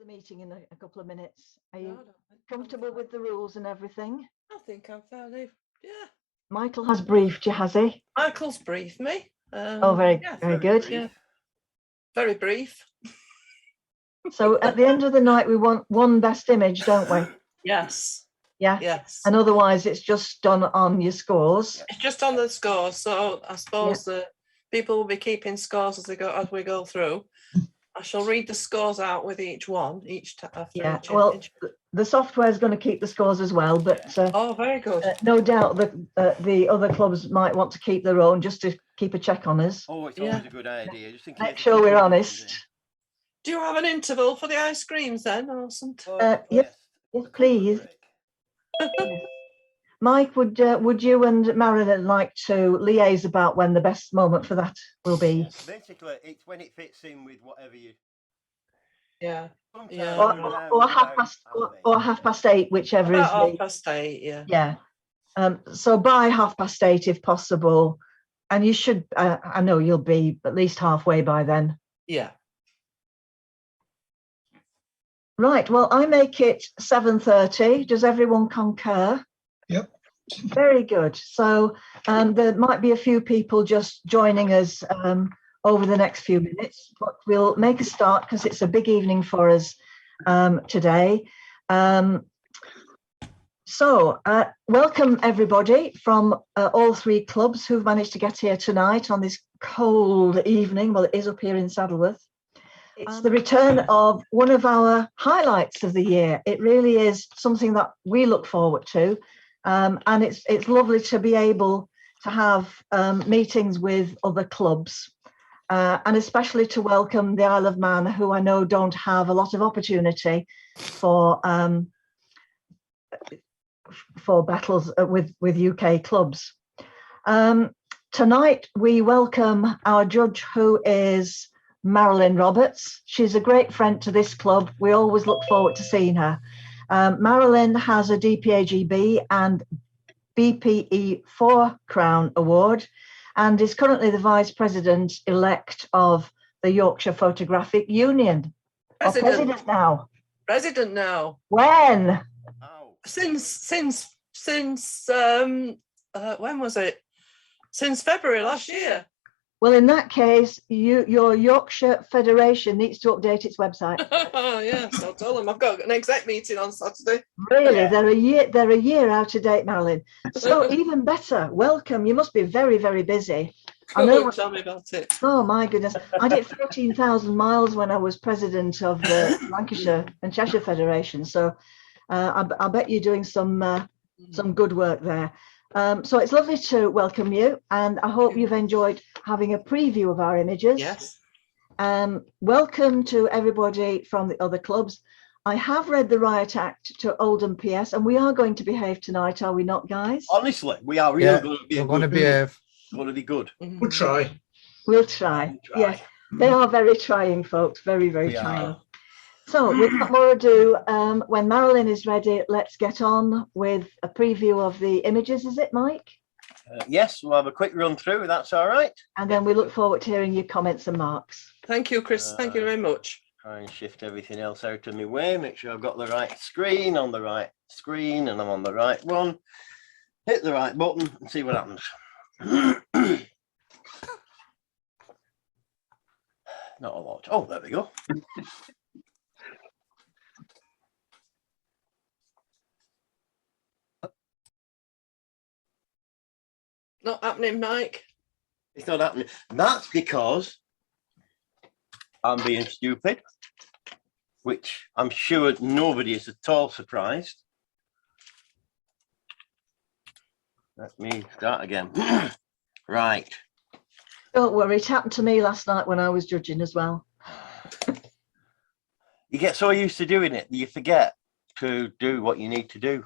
the meeting in a couple of minutes. Are No, I you don't think I'm comfortable fine. with the rules and everything? I think I'm fairly, yeah. Michael has briefed you, has he? Michael's briefed me. Oh, very good. Yeah. Very brief. So at the end of the night, we want one best image, don't we? Yes. Yeah. Yes. And otherwise, it's just done on your scores. It's just on the scores, so I suppose that people will be keeping scores as we go through. I shall read the scores out with each one, after each well, image. the software is going to keep the scores as well, but oh, very good. No doubt that the other clubs might want to keep their own just to keep a check on us. Oh, it's always a good idea. Just in case. Make sure we're honest. Do you have an interval for the ice creams then, or something? Yes, please. Mike, would you and Marilyn like to liaise about when the best moment for that will be? Yes, basically, it's when it fits in with whatever you. Yeah. Or 8:30, whichever is about 8:30, yeah. Yeah. So by 8:30, if possible, and you should. I know you'll be at least halfway by then. Yeah. Right. Well, I make it 7:30. Does everyone concur? Yep. Very good. So there might be a few people just joining us over the next few minutes, but we'll make a start because it's a big evening for us today. So welcome everybody from all three clubs who've managed to get here tonight on this cold evening. Well, it is up here in Saddleworth. It's the return of one of our highlights of the year. It really is something that we look forward to. And it's lovely to be able to have meetings with other clubs and especially to welcome the Isle of Man, who I know don't have a lot of opportunity for battles with UK clubs. Tonight we welcome our judge, who is Marilyn Roberts. She's a great friend to this club. We always look forward to seeing her. Marilyn has a DPAGB and BPE 4 Crown Award and is currently the Vice President-elect of the Yorkshire Photographic Union. President now. President now. When? Since when was it? Since February last year. Well, in that case, your Yorkshire Federation needs to update its website. Yes, I'll tell them. I've got an exec meeting on Saturday. Really, they're a year out of date, Marilyn. So even better, welcome. You must be very, very busy. I know. Tell me about it. Oh my goodness! I did 14,000 miles when I was president of the Lancashire and Cheshire Federation. So I bet you're doing some good work there. So it's lovely to welcome you, and I hope you've enjoyed having a preview of our images. Yes. Welcome to everybody from the other clubs. I have read the Riot Act to Oldham PS, and we are going to behave tonight, are we not, guys? Honestly, we are really going to be going to behave. Going to be good. We'll try. We'll try. Yes, they are very trying, folks. Very, very trying. So without more ado, when Marilyn is ready, let's get on with a preview of the images. Is it, Mike? Yes, we'll have a quick run through. That's all right. And then we look forward to hearing your comments and marks. Thank you, Chris. Thank you very much. Try and shift everything else out of my way. Make sure I've got the right screen on the right screen and I'm on the right one. Hit the right button and see what happens. Not a lot. Oh, there we go. Not happening, Mike. It's not happening. That's because I'm being stupid, which I'm sure nobody is at all surprised. Let me start again. Right. Don't worry, it happened to me last night when I was judging as well. You get so used to doing it, you forget to do what you need to do.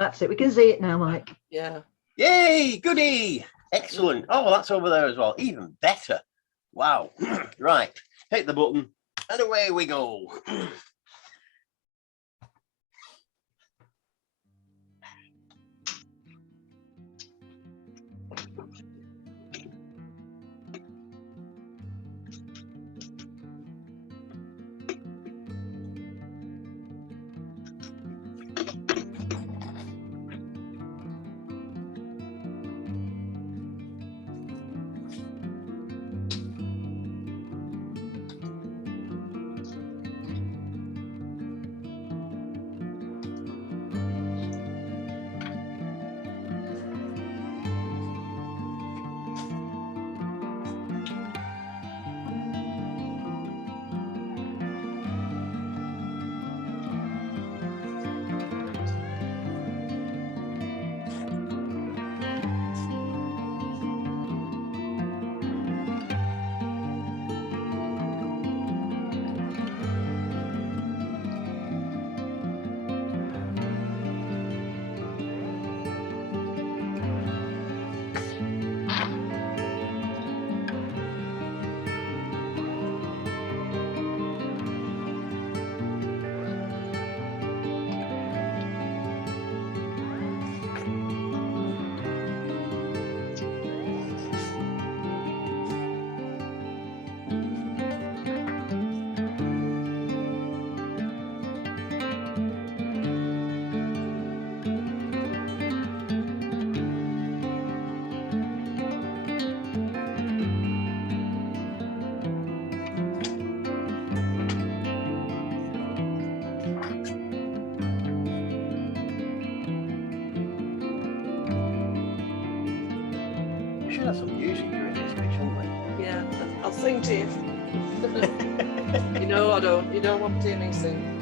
That's it. We can see it now, Mike. Yeah. Yay, goody. Excellent. Oh, that's over there as well. Even better. Wow. Right. Hit the button and away we go. have some music during this bit, shouldn't we? Yeah, I'll sing to you. You know I don't. You don't want to hear me sing.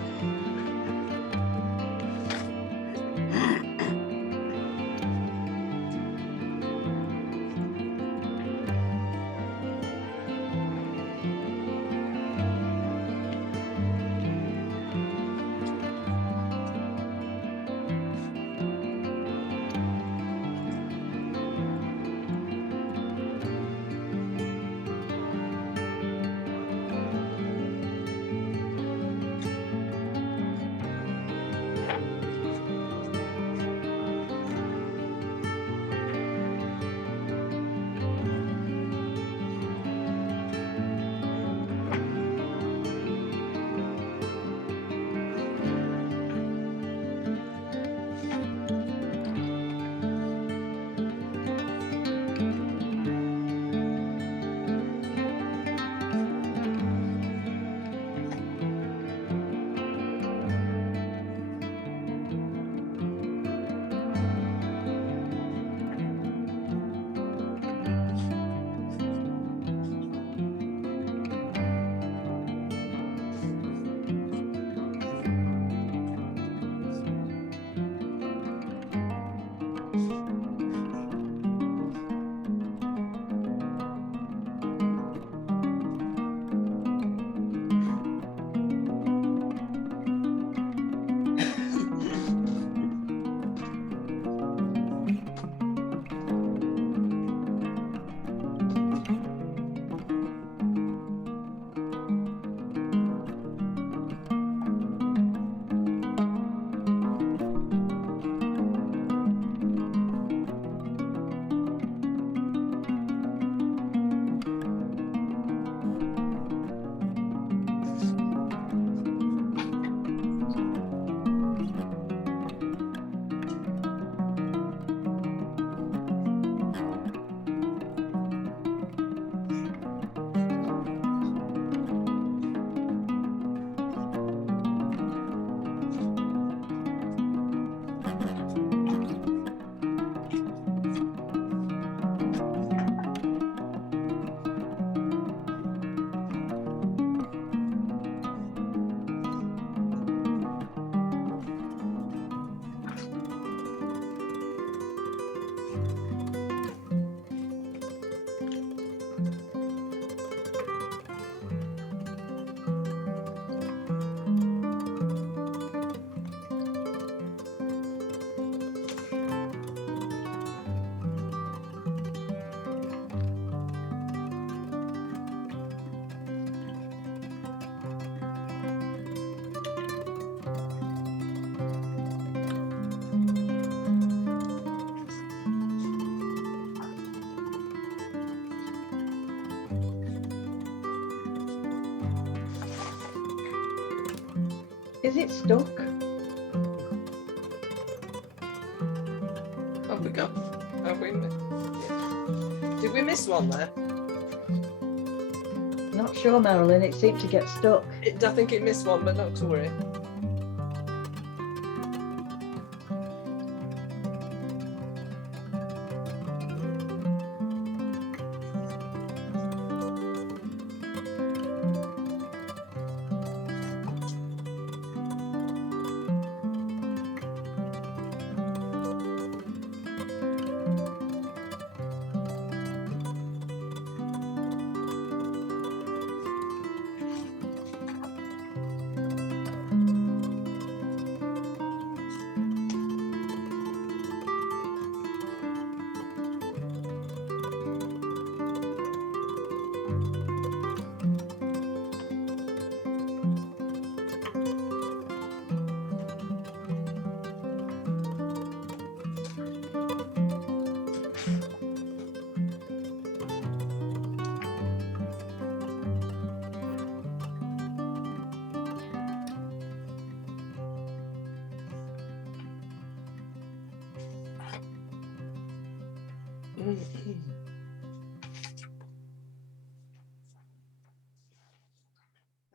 Is it stuck? Have we got? Have we? Did we miss one there? Not sure, Marilyn. It seemed to get stuck. I think it missed one, but not to worry.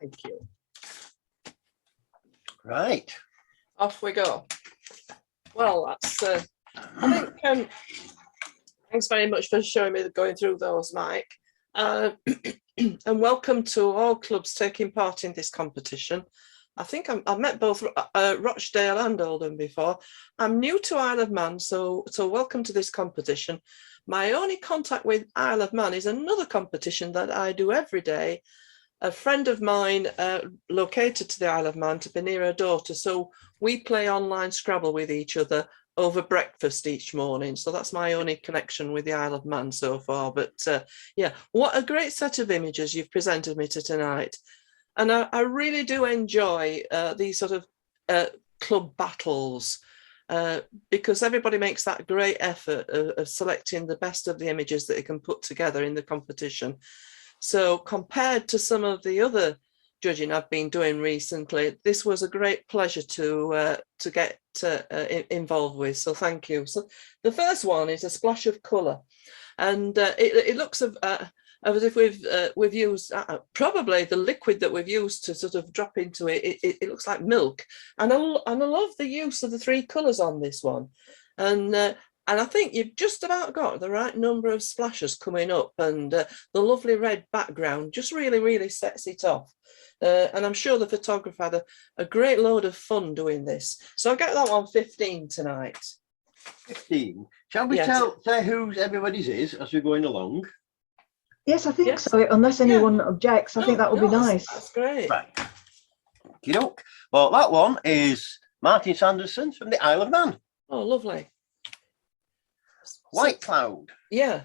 Thank you. Right. Off we go. Well, that's. I think Thanks very much for showing me going through those, Mike. And welcome to all clubs taking part in this competition. I think I've met both Rochdale and Oldham before. I'm new to Isle of Man, so welcome to this competition. My only contact with Isle of Man is another competition that I do every day. A friend of mine located to the Isle of Man to be near her daughter, so we play online Scrabble with each other over breakfast each morning. So that's my only connection with the Isle of Man so far. But yeah, what a great set of images you've presented me to tonight. And I really do enjoy these sort of club battles because everybody makes that great effort of selecting the best of the images that they can put together in the competition. So compared to some of the other judging I've been doing recently, this was a great pleasure to get involved with. So thank you. So the first one is a splash of colour, and it looks as if we've used probably the liquid that we've used to sort of drop into it. It looks like milk, and I love the use of the three colours on this one, and I think you've just about got the right number of splashes coming up, and the lovely red background just really sets it off. And I'm sure the photographer had a great load of fun doing this. So I'll get that one 15 tonight. 15. Shall we Yes. say whose everybody's is as we're going along? Yes, I think Yes. so. Unless anyone objects, I think that would be nice. That's great. Right. Okey-doke. Well, that one is Martin Sanderson from the Isle of Man. Oh, lovely. White Cloud. Yeah.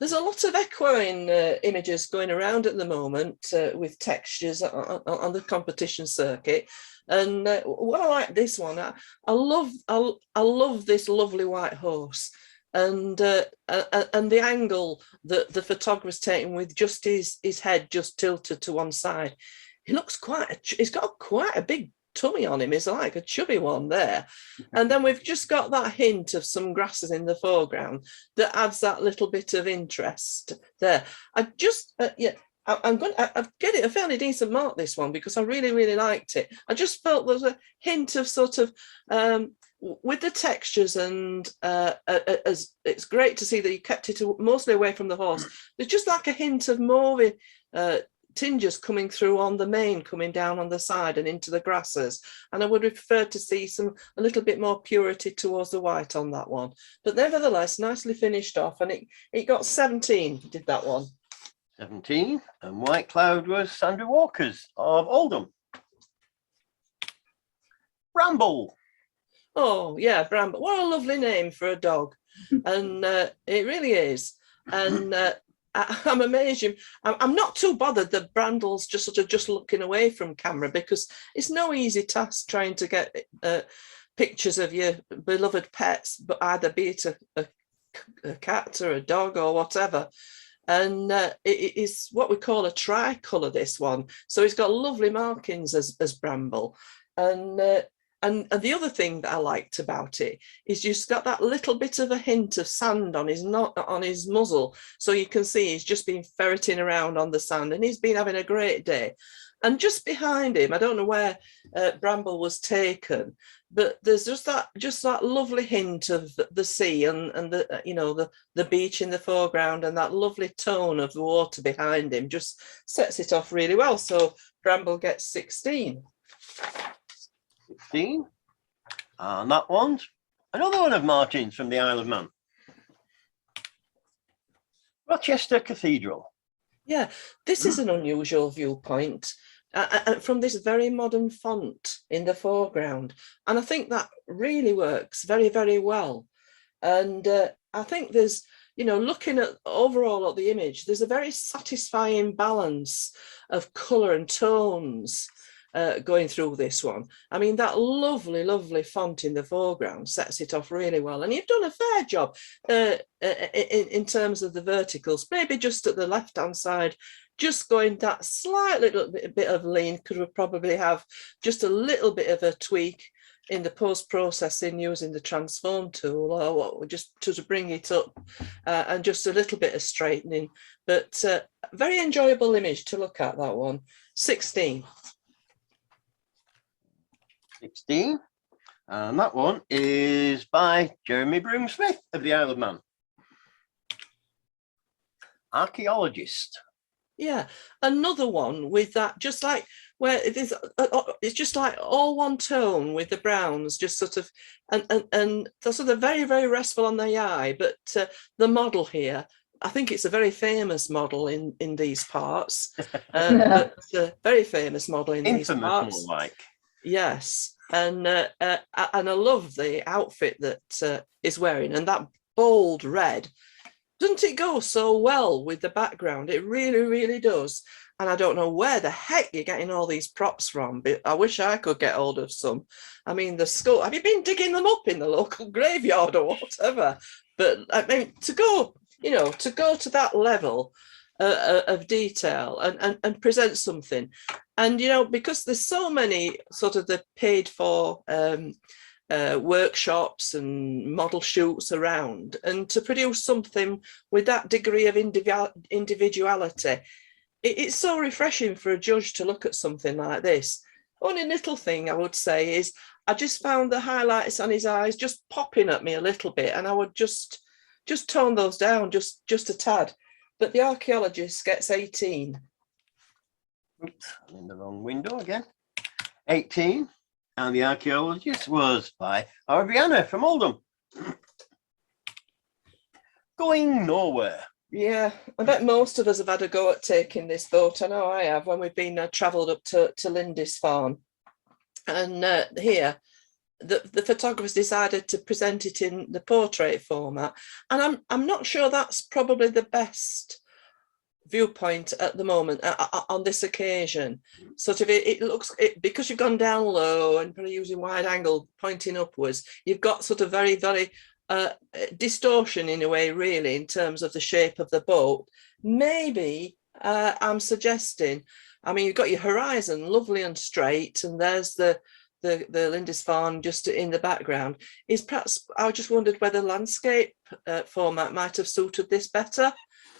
There's a lot of echoing images going around at the moment with textures on the competition circuit. And what I like this one, I love this lovely white horse, and the angle that the photographer's taking with just his head just tilted to one side. He looks he's got quite a big tummy on him. Is like a chubby one there, and then we've just got that hint of some grasses in the foreground that adds that little bit of interest there. I just I'm going to get it a fairly decent mark, this one, because I really liked it. I just felt there was a hint of sort of with the textures, and as it's great to see that you kept it mostly away from the horse. There's just like a hint of mauve tinges coming through on the mane, coming down on the side and into the grasses, and I would prefer to see a little bit more purity towards the white on that one, but nevertheless nicely finished off, and it got 17, did that one. 17. And White Cloud was Sandra Walker's of Oldham. Bramble. Oh yeah, Bramble, what a lovely name for a dog. And it really is. And I'm amazed. I'm not too bothered that Bramble's just sort of just looking away from camera, because it's no easy task trying to get pictures of your beloved pets, but either be it a cat or a dog or whatever. And it is what we call a tricolour, this one. So it's got lovely markings as Bramble. And the other thing that I liked about it is just got that little bit of a hint of sand on his muzzle. So you can see he's just been ferreting around on the sand, and he's been having a great day. And just behind him, I don't know where Bramble was taken, but there's just that lovely hint of the sea and the beach in the foreground, and that lovely tone of the water behind him just sets it off really well. So Bramble gets 16. 16. And that one's another one of Martin's from the Isle of Man. Rochester Cathedral. Yeah, this is an unusual viewpoint from this very modern font in the foreground. And I think that really works very well. And I think there's, looking at overall at the image, there's a very satisfying balance of colour and tones going through this one. I mean, that lovely font in the foreground sets it off really well, and you've done a fair job in terms of the verticals. Maybe just at the left hand side, just going that slight little bit of lean, could we probably have just a little bit of a tweak in the post-processing using the transform tool, or just to bring it up, and just a little bit of straightening. But very enjoyable image to look at, that one. 16. 16. And that one is by Jeremy Broom-Smith of the Isle of Man. archaeologist. Yeah, another one with that, just like where it is, it's just like all one tone with the browns, just sort of, and they're sort of very, very restful on the eye. But the model here, I think it's a very famous model in these parts, but very famous model in these Infamous, parts. more like. Yes, and I love the outfit that is wearing, and that bold red. Doesn't it go so well with the background? It really, really does. And I don't know where the heck you're getting all these props from, but I wish I could get hold of some. I mean, the skull, have you been digging them up in the local graveyard or whatever? But I mean, to go, you know, to go to that level of detail and present something. And, you know, because there's so many sort of the paid for workshops and model shoots around, and to produce something with that degree of individuality, it's so refreshing for a judge to look at something like this. Only little thing I would say is I just found the highlights on his eyes just popping at me a little bit, and I would just tone those down just a tad. But the archaeologist gets 18. Oops, I'm in the wrong window again. 18. And the archaeologist was by our Brianna from Oldham. Going nowhere. Yeah, I bet most of us have had a go at taking this photo. I know I have, when we've been travelled up to Lindisfarne. And here, the photographers decided to present it in the portrait format. And I'm not sure that's probably the best viewpoint at the moment on this occasion. Sort of it looks, because you've gone down low and probably using wide angle pointing upwards, you've got sort of very, very distortion in a way, really, in terms of the shape of the boat. Maybe I'm suggesting, I mean, you've got your horizon lovely and straight, and there's the Lindisfarne just in the background. Is perhaps, I just wondered whether landscape format might have suited this better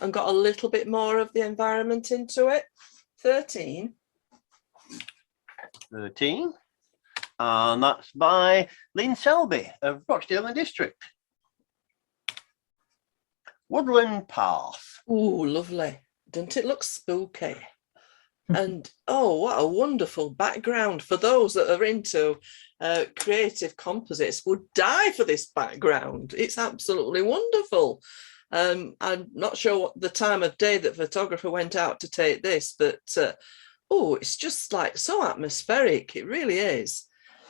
and got a little bit more of the environment into it. 13. 13. And that's by Lynn Selby of Rochdale and District. Woodland Path. Ooh, lovely. Doesn't it look spooky? And oh, what a wonderful background. For those that are into creative composites, would die for this background. It's absolutely wonderful. I'm not sure what the time of day that photographer went out to take this, but oh, it's just like so atmospheric. It really is.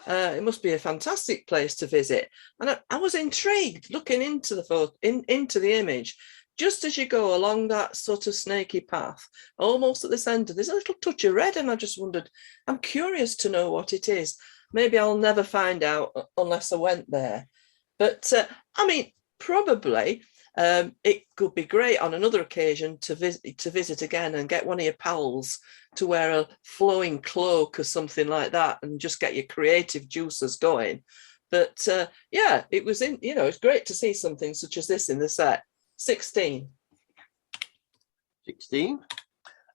It must be a fantastic place to visit. And I was intrigued looking into the photo, into the image. Just as you go along that sort of snaky path, almost at the centre, there's a little touch of red, and I just wondered, I'm curious to know what it is. Maybe I'll never find out unless I went there. But I mean, probably it could be great on another occasion to visit again and get one of your pals to wear a flowing cloak or something like that and just get your creative juices going. But yeah, it was it's great to see something such as this in the set. 16. 16.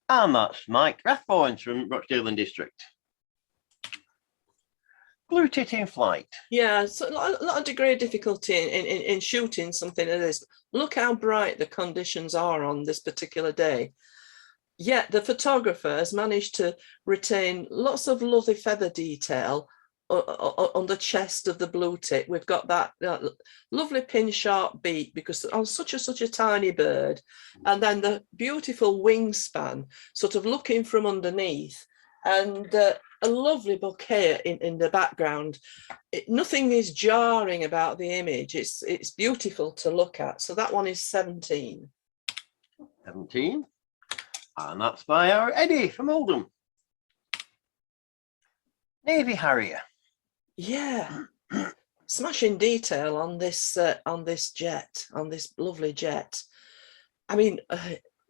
And that's Mike Rathbones from Rochdale and District. Blue tit in flight. Yeah, so a lot of degree of difficulty in shooting something like this. Look how bright the conditions are on this particular day. Yet the photographer has managed to retain lots of lovely feather detail on the chest of the blue tit. We've got that lovely pin sharp beak, because on such a tiny bird, and then the beautiful wingspan sort of looking from underneath, and a lovely bouquet in the background. Nothing is jarring about the image. It's beautiful to look at. So that one is 17. 17. And that's by our Eddie from Oldham. Navy Harrier. Yeah, smashing detail on this jet, on this lovely jet. I mean,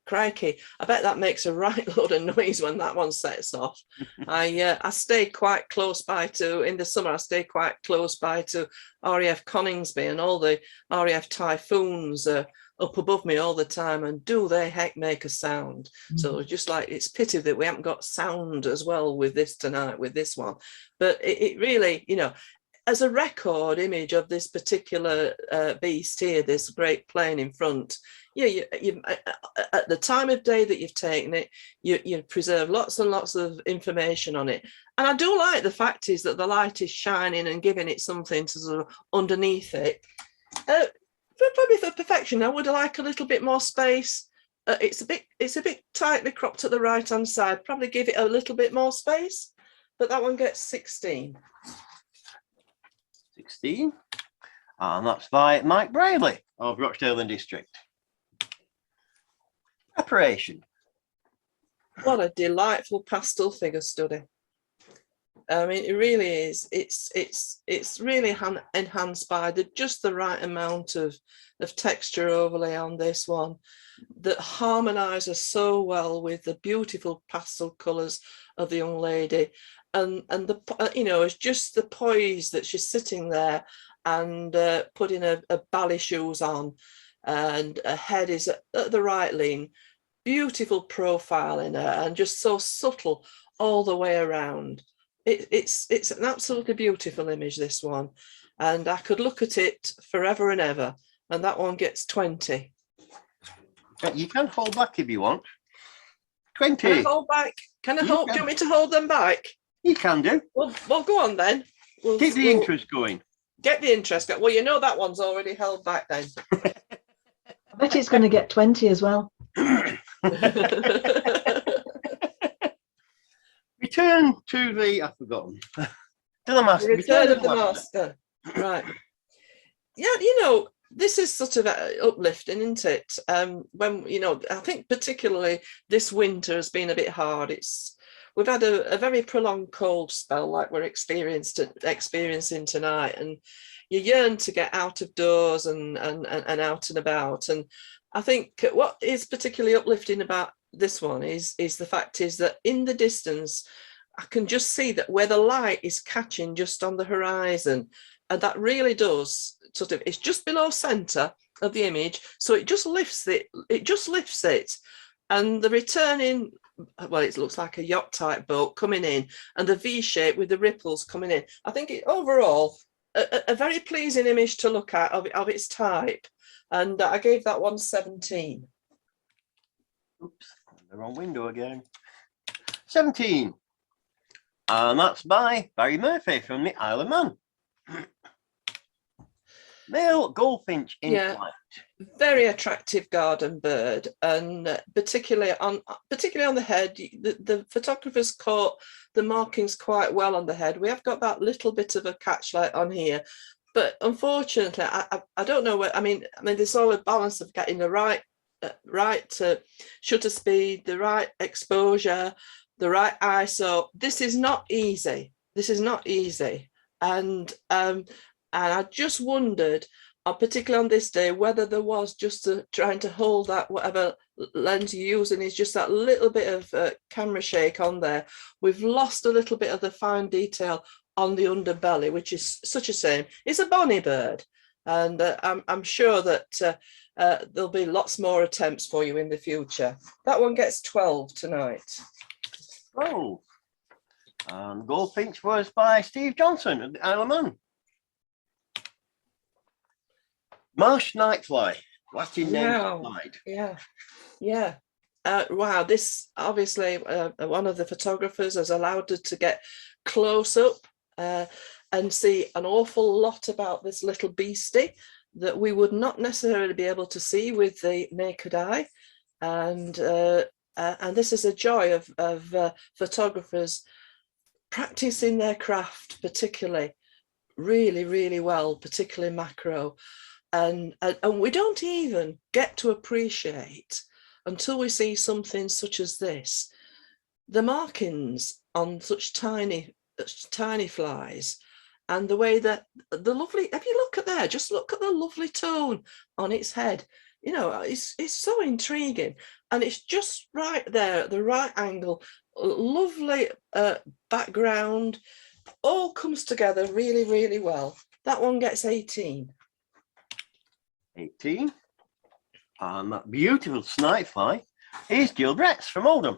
crikey, I bet that makes a right load of noise when that one sets off. I stay quite close by to, in the summer, I stay quite close by to RAF Coningsby, and all the RAF Typhoons are up above me all the time, and do they heck make a sound. So just like, it's pity that we haven't got sound as well with this tonight, with this one. But it really, as a record image of this particular beast here, this great plane in front, yeah, at the time of day that you've taken it, you preserve lots and lots of information on it. And I do like the fact is that the light is shining and giving it something to sort of underneath it. Probably for perfection, I would like a little bit more space. It's a bit tightly cropped at the right hand side. Probably give it a little bit more space, but that one gets 16. 16, and that's by Mike Bradley of Rochdale District. Preparation. What a delightful pastel figure study. I mean, it really is. It's really enhanced by just the right amount of texture overlay on this one that harmonizes so well with the beautiful pastel colors of the young lady. And the, you know, it's just the poise that she's sitting there and putting a ballet shoes on, and her head is at the right lean, beautiful profile in her, and just so subtle all the way around. It's an absolutely beautiful image, this one, and I could look at it forever and ever. And that one gets 20. You can hold back if you want. 20. Can I hold back? Can I hold? Do you want me to hold them back? You can do. Well, go on then. Keep the interest going. Get the interest going. Well, you know that one's already held back then. I bet it's going to get 20 as well. Return to the, I've forgotten. To the master. Return of the master. Right. Yeah, you know, this is sort of uplifting, isn't it? When, you know, I think particularly this winter has been a bit hard. We've had a very prolonged cold spell like we're experiencing tonight, and you yearn to get out of doors and out and about. And I think what is particularly uplifting about this one is the fact is that in the distance, I can just see that where the light is catching just on the horizon, and that really does sort of, it's just below center of the image, so it just lifts it, and the returning, well, it looks like a yacht type boat coming in, and the V shape with the ripples coming in. I think it overall a very pleasing image to look at of its type, and I gave that one 17. Oops, the wrong window again. 17, and that's by Barry Murphy from the Isle of Man. Male goldfinch in flight. Very attractive garden bird, and particularly on the head. The photographers caught the markings quite well on the head. We have got that little bit of a catchlight on here, but unfortunately, I don't know where. I mean, there's all a balance of getting the right shutter speed, the right exposure, the right ISO. This is not easy. And I just wondered, particularly on this day, whether there was just trying to hold that, whatever lens you're using is just that little bit of camera shake on there. We've lost a little bit of the fine detail on the underbelly, which is such a shame. It's a bonny bird, and I'm sure that there'll be lots more attempts for you in the future. That one gets 12 tonight. Oh, and goldfinch was by Steve Johnson at the Isle of Man. Marsh nightfly, Latin name supplied. Yeah. Wow, this obviously one of the photographers has allowed us to get close up and see an awful lot about this little beastie that we would not necessarily be able to see with the naked eye. And this is a joy of photographers practicing their craft, particularly really well, particularly macro. And we don't even get to appreciate until we see something such as this, the markings on such tiny flies, and the way that the lovely, if you look at there, just look at the lovely tone on its head. You know, it's so intriguing, and it's just right there at the right angle, lovely background, all comes together really well. That one gets 18. 18, and that beautiful snipe fly is Gilbrett's from Oldham.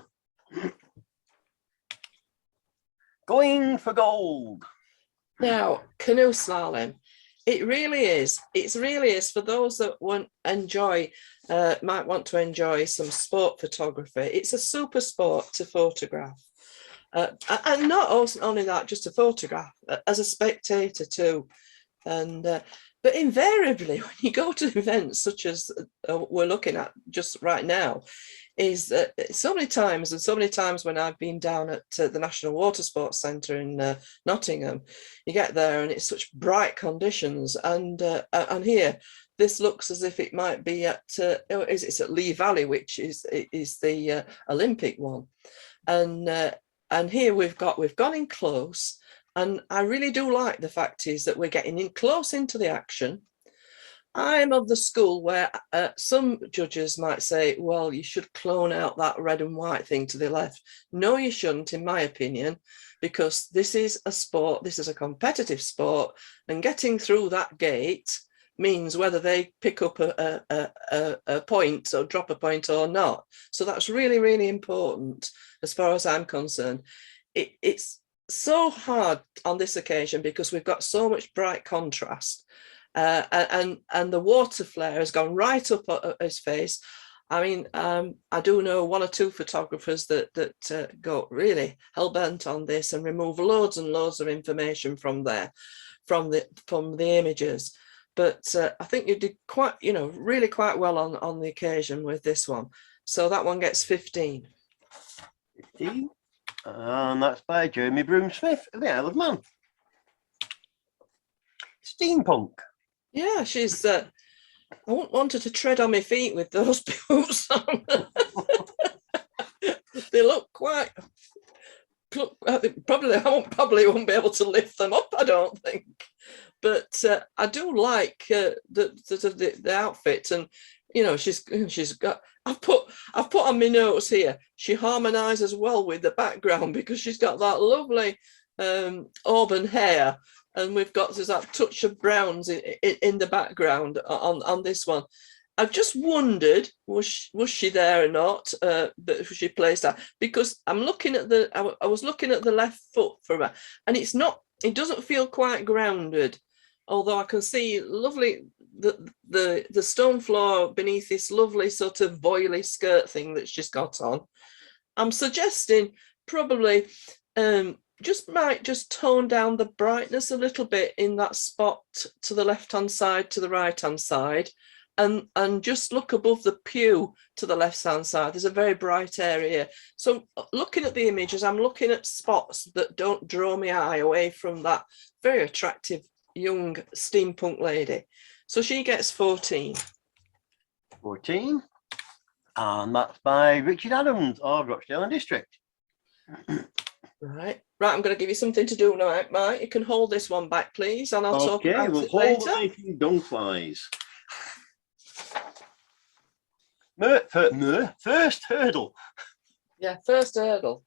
Going for gold. Now, canoe slalom, it really is. It really is for those that might want to enjoy some sport photography. It's a super sport to photograph. And not only that, just to photograph as a spectator too. And but invariably, when you go to events such as we're looking at just right now, is so many times when I've been down at the National Water Sports Centre in Nottingham, you get there and it's such bright conditions, and here this looks as if it might be at it's at Lee Valley, which is the Olympic one, and here we've gone in close, and I really do like the fact is that we're getting in close into the action. I'm of the school where some judges might say, well, you should clone out that red and white thing to the left. No, you shouldn't, in my opinion, because this is a sport, this is a competitive sport, and getting through that gate means whether they pick up a point or drop a point or not. So that's really, really important as far as I'm concerned. It's so hard on this occasion because we've got so much bright contrast. And the water flare has gone right up his face. I mean, I do know one or two photographers that go really hell-bent on this and remove loads and loads of information from there, from the images. But I think you did quite, really quite well on the occasion with this one. So that one gets 15. 15. And that's by Jeremy Broom-Smith, the Isle of Man. Steampunk. Yeah, she's. I wouldn't want her to tread on my feet with those boots on. They look quite. Probably, I won't be able to lift them up, I don't think. But I do like the outfit, and she's got. I've put on my notes here. She harmonises well with the background because she's got that lovely auburn hair. And we've got there's that touch of browns in the background on this one. I've just wondered, was she there or not? That she placed that, because I'm looking at I was looking at the left foot from her, and it doesn't feel quite grounded. Although I can see lovely the stone floor beneath this lovely sort of voily skirt thing that she's got on. I'm suggesting probably might just tone down the brightness a little bit in that spot to the left-hand side, to the right-hand side, and just look above the pew to the left-hand side. There's a very bright area. So looking at the images, I'm looking at spots that don't draw my eye away from that very attractive young steampunk lady. So she gets 14. 14. And that's by Richard Adams of Rochdale and District. Right, I'm going to give you something to do now, Mike. You can hold this one back, please, and I'll talk about it later. Okay, we'll hold flies. First hurdle. Yeah, first hurdle.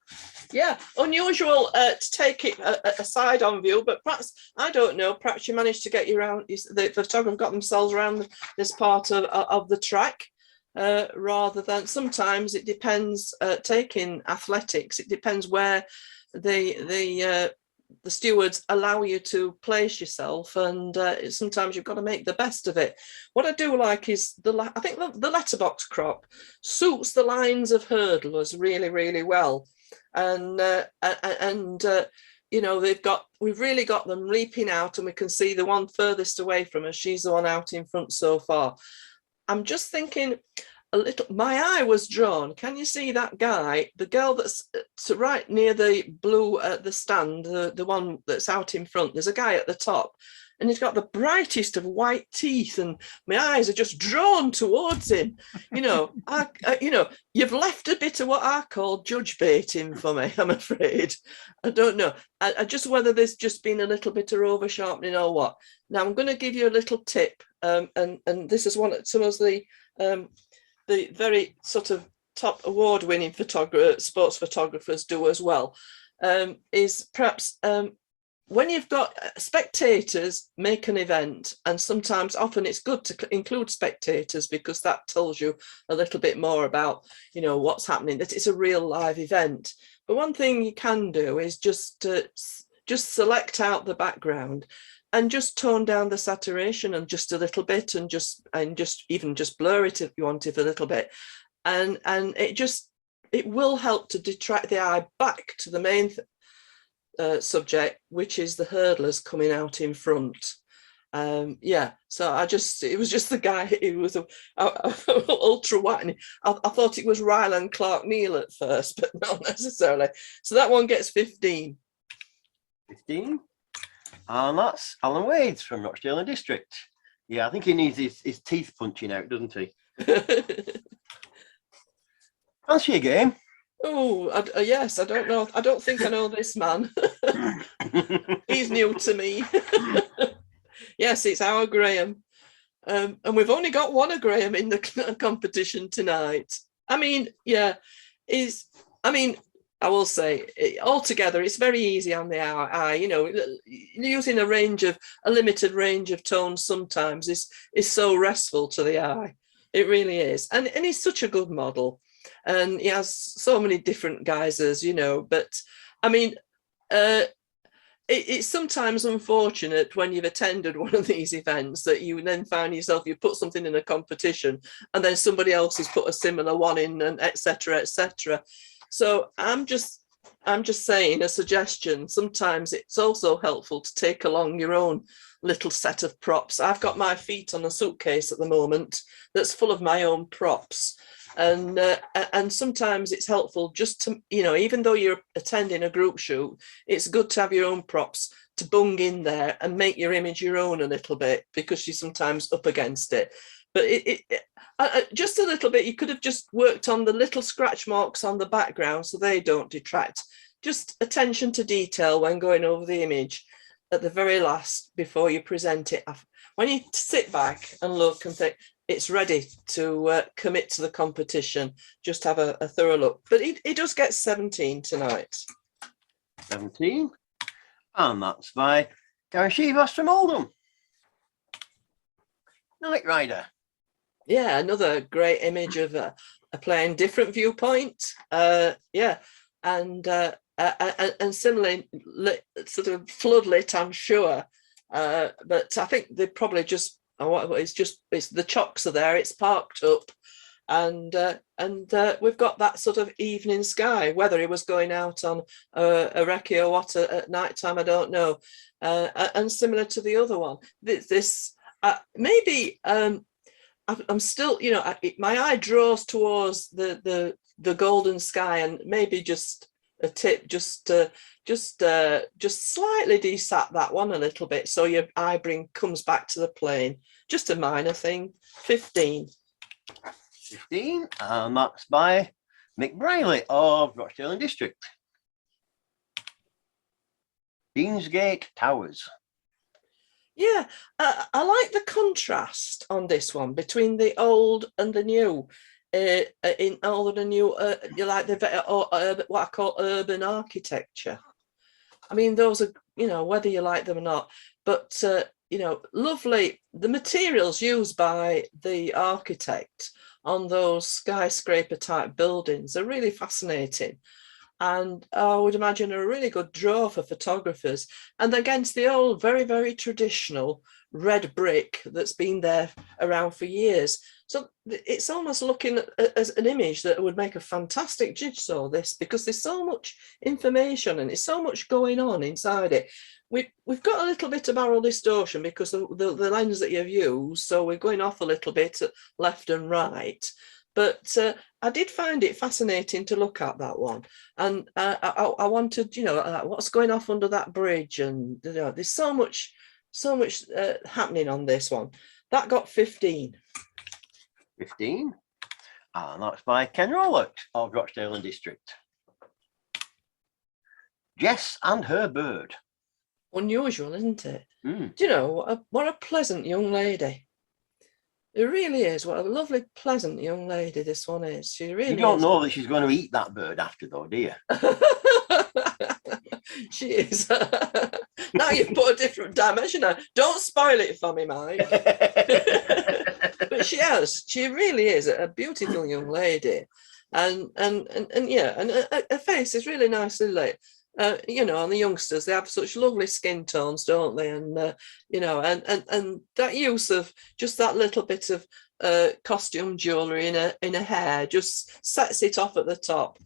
Yeah, unusual to take it a side-on view, but perhaps, I don't know, perhaps you managed to get you around, the photographer got themselves around this part of the track. Rather than, sometimes it depends, taking athletics, it depends where the stewards allow you to place yourself, and sometimes you've got to make the best of it. What I do like is I think the letterbox crop suits the lines of hurdlers really, really well, and we've really got them leaping out, and we can see the one furthest away from us. She's the one out in front so far. I'm just thinking a little, my eye was drawn. Can you see that guy, the girl that's right near the blue the stand, the one that's out in front? There's a guy at the top, and he's got the brightest of white teeth, and my eyes are just drawn towards him. You've left a bit of what I call judge baiting for me, I'm afraid. I don't know. I just whether there's just been a little bit of over sharpening or what. Now I'm going to give you a little tip, and this is some of the very sort of top award-winning sports photographers do as well, is perhaps when you've got spectators make an event, and often it's good to include spectators because that tells you a little bit more about, what's happening, that it's a real live event. But one thing you can do is just just select out the background and just tone down the saturation and just a little bit, and just even just blur it if you want it a little bit, and it will help to detract the eye back to the main subject, which is the hurdlers coming out in front. Yeah, so it was just the guy, it was a ultra white. I thought it was Ryland Clark Neal at first, but not necessarily. So that one gets 15. 15. And that's Alan Wades from Rochdale and District. Yeah, I think he needs his teeth punching out, doesn't he? Fancy a game? Oh, yes, I don't know. I don't think I know this man. He's new to me. Yes, it's our Graham. And we've only got one of Graham in the competition tonight. I mean, yeah, I will say, altogether, it's very easy on the eye. You know, using a limited range of tones sometimes is so restful to the eye. It really is. And he's such a good model. And he has so many different guises, you know, but I mean, it's sometimes unfortunate when you've attended one of these events that you then find yourself, you put something in a competition and then somebody else has put a similar one in, and etc., etc. So I'm just saying, a suggestion, sometimes it's also helpful to take along your own little set of props. I've got my feet on a suitcase at the moment that's full of my own props. And sometimes it's helpful just to, you know, even though you're attending a group shoot, it's good to have your own props to bung in there and make your image your own a little bit, because you're sometimes up against it. But just a little bit, you could have just worked on the little scratch marks on the background so they don't detract. Just attention to detail when going over the image at the very last before you present it. When you sit back and look and think, it's ready to commit to the competition, just have a thorough look. But he does get 17 tonight. 17. And that's by Darren Shivas from Oldham. Night Rider. Yeah, another great image of a playing different viewpoint. Yeah, and similarly sort of floodlit, I'm sure. But I think they probably just, it's the chocks are there, it's parked up, and we've got that sort of evening sky. Whether he was going out on a recce or what at night time, I don't know. And similar to the other one, this maybe I'm still, you know, my eye draws towards the golden sky, and maybe just a tip, just slightly desat that one a little bit so your eye comes back to the plane. Just a minor thing. 15. 15, and that's by Mick Briley of Rochdale and District. Deansgate Towers. Yeah, I like the contrast on this one between the old and the new. In old and new, you like what I call urban architecture. I mean, those are, you know, whether you like them or not, but you know, lovely. The materials used by the architect on those skyscraper type buildings are really fascinating, and I would imagine a really good draw for photographers. And against the old, very, very traditional red brick that's been there around for years. So it's almost looking as an image that would make a fantastic jigsaw, this, because there's so much information and there's so much going on inside it. We've got a little bit of barrel distortion because of the lens that you've used, so we're going off a little bit left and right. But I did find it fascinating to look at that one, and I wanted, you know, what's going off under that bridge, and you know, there's so much happening on this one. That got 15. 15, and that's by Ken Rowlett of Rochdale and District. Jess and Her Bird. Unusual, isn't it? Do you know, what a pleasant young lady. It really is. What a lovely, pleasant young lady this one is. She really. You don't know that she's going to eat that bird after, though, do you? She is. Now you've put a different dimension on. Don't spoil it for me, Mike. But she has. She really is a beautiful young lady, and yeah, and her face is really nicely lit. You know, and the youngsters, they have such lovely skin tones, don't they? And you know, and that use of just that little bit of costume jewellery in a hair just sets it off at the top.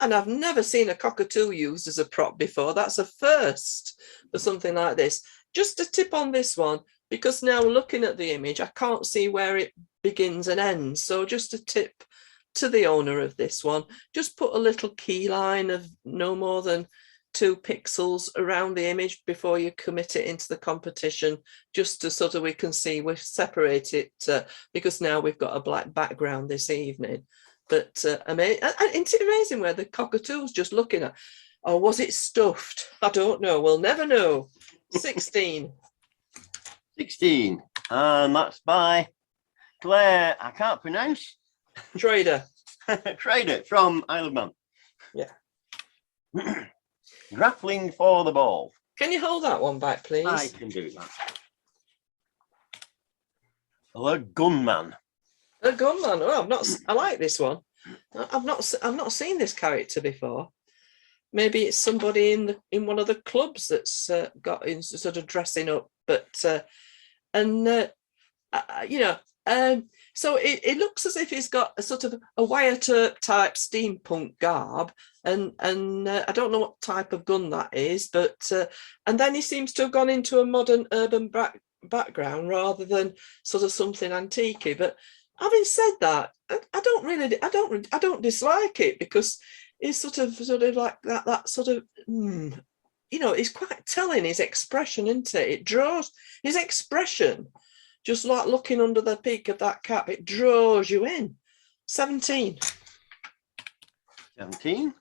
And I've never seen a cockatoo used as a prop before. That's a first for something like this. Just a tip on this one, because now looking at the image, I can't see where it begins and ends. So just a tip to the owner of this one, just put a little key line of no more than 2 pixels around the image before you commit it into the competition, just to sort of, we can see we've separated it because now we've got a black background this evening. But amazing, it's amazing where the cockatoo's just looking at. Or was it stuffed? I don't know. We'll never know. 16. 16. And that's by Claire, I can't pronounce. Trader. Trader from Isle of Man. Yeah. Grappling for the ball. Can you hold that one back, please? I can do that. The gunman. The gunman. Oh, I like this one. I've not seen this character before. Maybe it's somebody in one of the clubs that's got in sort of dressing up, but you know, so it looks as if he's got a sort of a Wyatt Earp type steampunk garb, and I don't know what type of gun that is, but and then he seems to have gone into a modern urban background rather than sort of something antique. But having said that, I don't dislike it, because it's sort of like that sort of you know, it's quite telling, his expression, isn't it? It draws his expression, just like looking under the peak of that cap, it draws you in. 17. 17.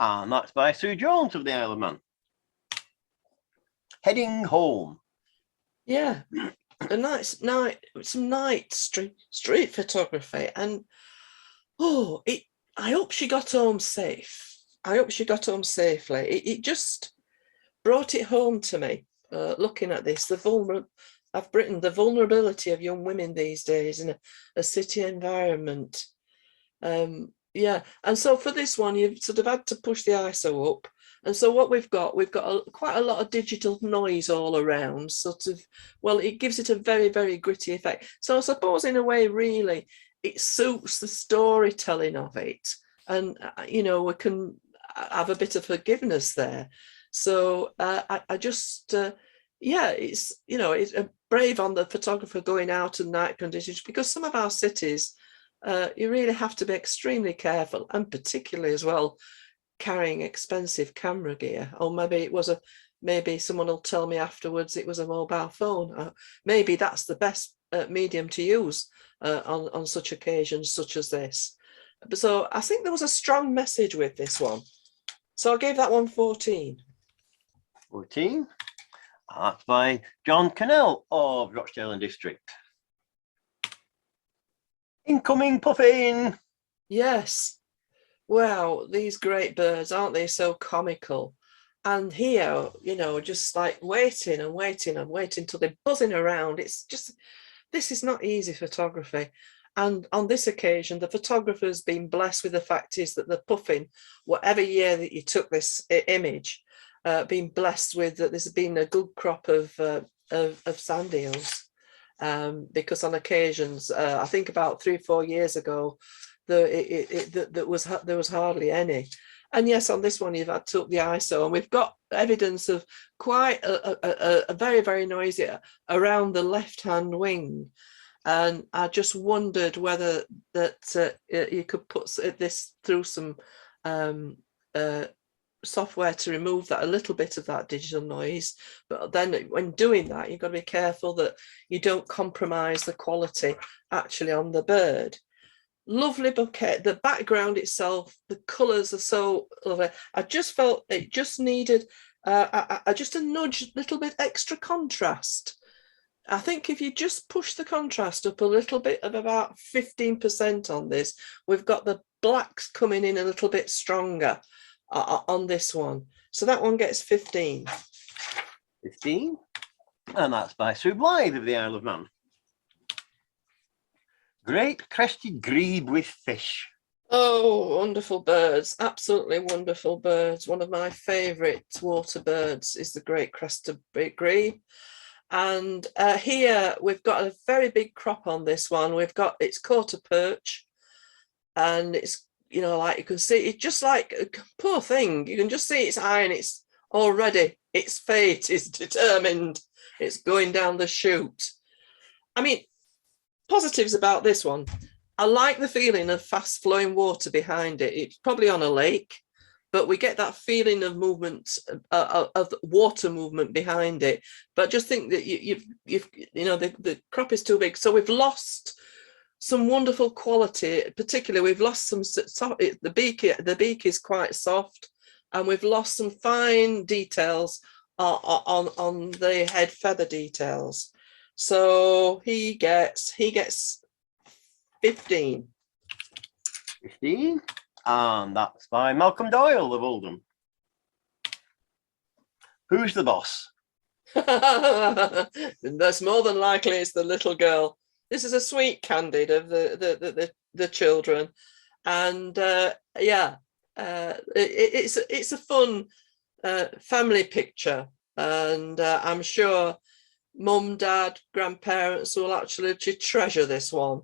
And that's by Sue Jones of the Isle of Man. Heading home. Yeah, a nice night, some night street photography, and I hope she got home safe. I hope she got home safely. It just brought it home to me, looking at this, I've written the vulnerability of young women these days in a city environment. Yeah, and so for this one, you've sort of had to push the ISO up. And so what we've got quite a lot of digital noise all around, sort of, well, it gives it a very, very gritty effect. So I suppose in a way, really, it suits the storytelling of it. And, you know, we can have a bit of forgiveness there. So I just, yeah, it's, you know, it's brave on the photographer going out in night conditions, because some of our cities, you really have to be extremely careful, and particularly as well, carrying expensive camera gear. Or maybe someone will tell me afterwards it was a mobile phone. Maybe that's the best medium to use on such occasions such as this. So I think there was a strong message with this one. So I gave that one 14. 14. That's by John Cannell of Rochdale and District. Incoming puffin. Yes. Wow, these great birds, aren't they so comical? And here, you know, just like waiting and waiting and waiting till they're buzzing around. It's just, this is not easy photography. And on this occasion, the photographer's been blessed with the fact is that the puffin, whatever year that you took this image, been blessed with that there's been a good crop of sand eels. Because on occasions, I think about 3 or 4 years ago, there was hardly any. And yes, on this one you've had to up the ISO, and we've got evidence of quite a very, very noisy around the left-hand wing. And I just wondered whether that you could put this through some software to remove that, a little bit of that digital noise. But then when doing that, you've got to be careful that you don't compromise the quality actually on the bird. Lovely bouquet. The background itself, the colours are so lovely. I just felt it just needed just a nudge, little bit extra contrast. I think if you just push the contrast up a little bit, of about 15% on this, we've got the blacks coming in a little bit stronger on this one. So that one gets 15. 15. And that's by Sue Blythe of the Isle of Man. Great crested grebe with fish. Oh, wonderful birds, absolutely wonderful birds. One of my favourite water birds is the great crested grebe. And here we've got a very big crop on this one. We've got, it's caught a perch, and it's, you know, like you can see, it's just like a poor thing. You can just see its eye, and it's already, its fate is determined. It's going down the chute. I mean, positives about this one. I like the feeling of fast flowing water behind it. It's probably on a lake, but we get that feeling of movement, of water movement behind it. But just think that you know, the crop is too big. So we've lost some wonderful quality, particularly we've lost some, the beak is quite soft, and we've lost some fine details on the head feather details. So he gets 15. 15. And that's by Malcolm Doyle of Oldham. Who's the boss? That's more than likely it's the little girl. This is a sweet candid of the children, and yeah, it's a fun family picture, and I'm sure mum, dad, grandparents will actually treasure this one.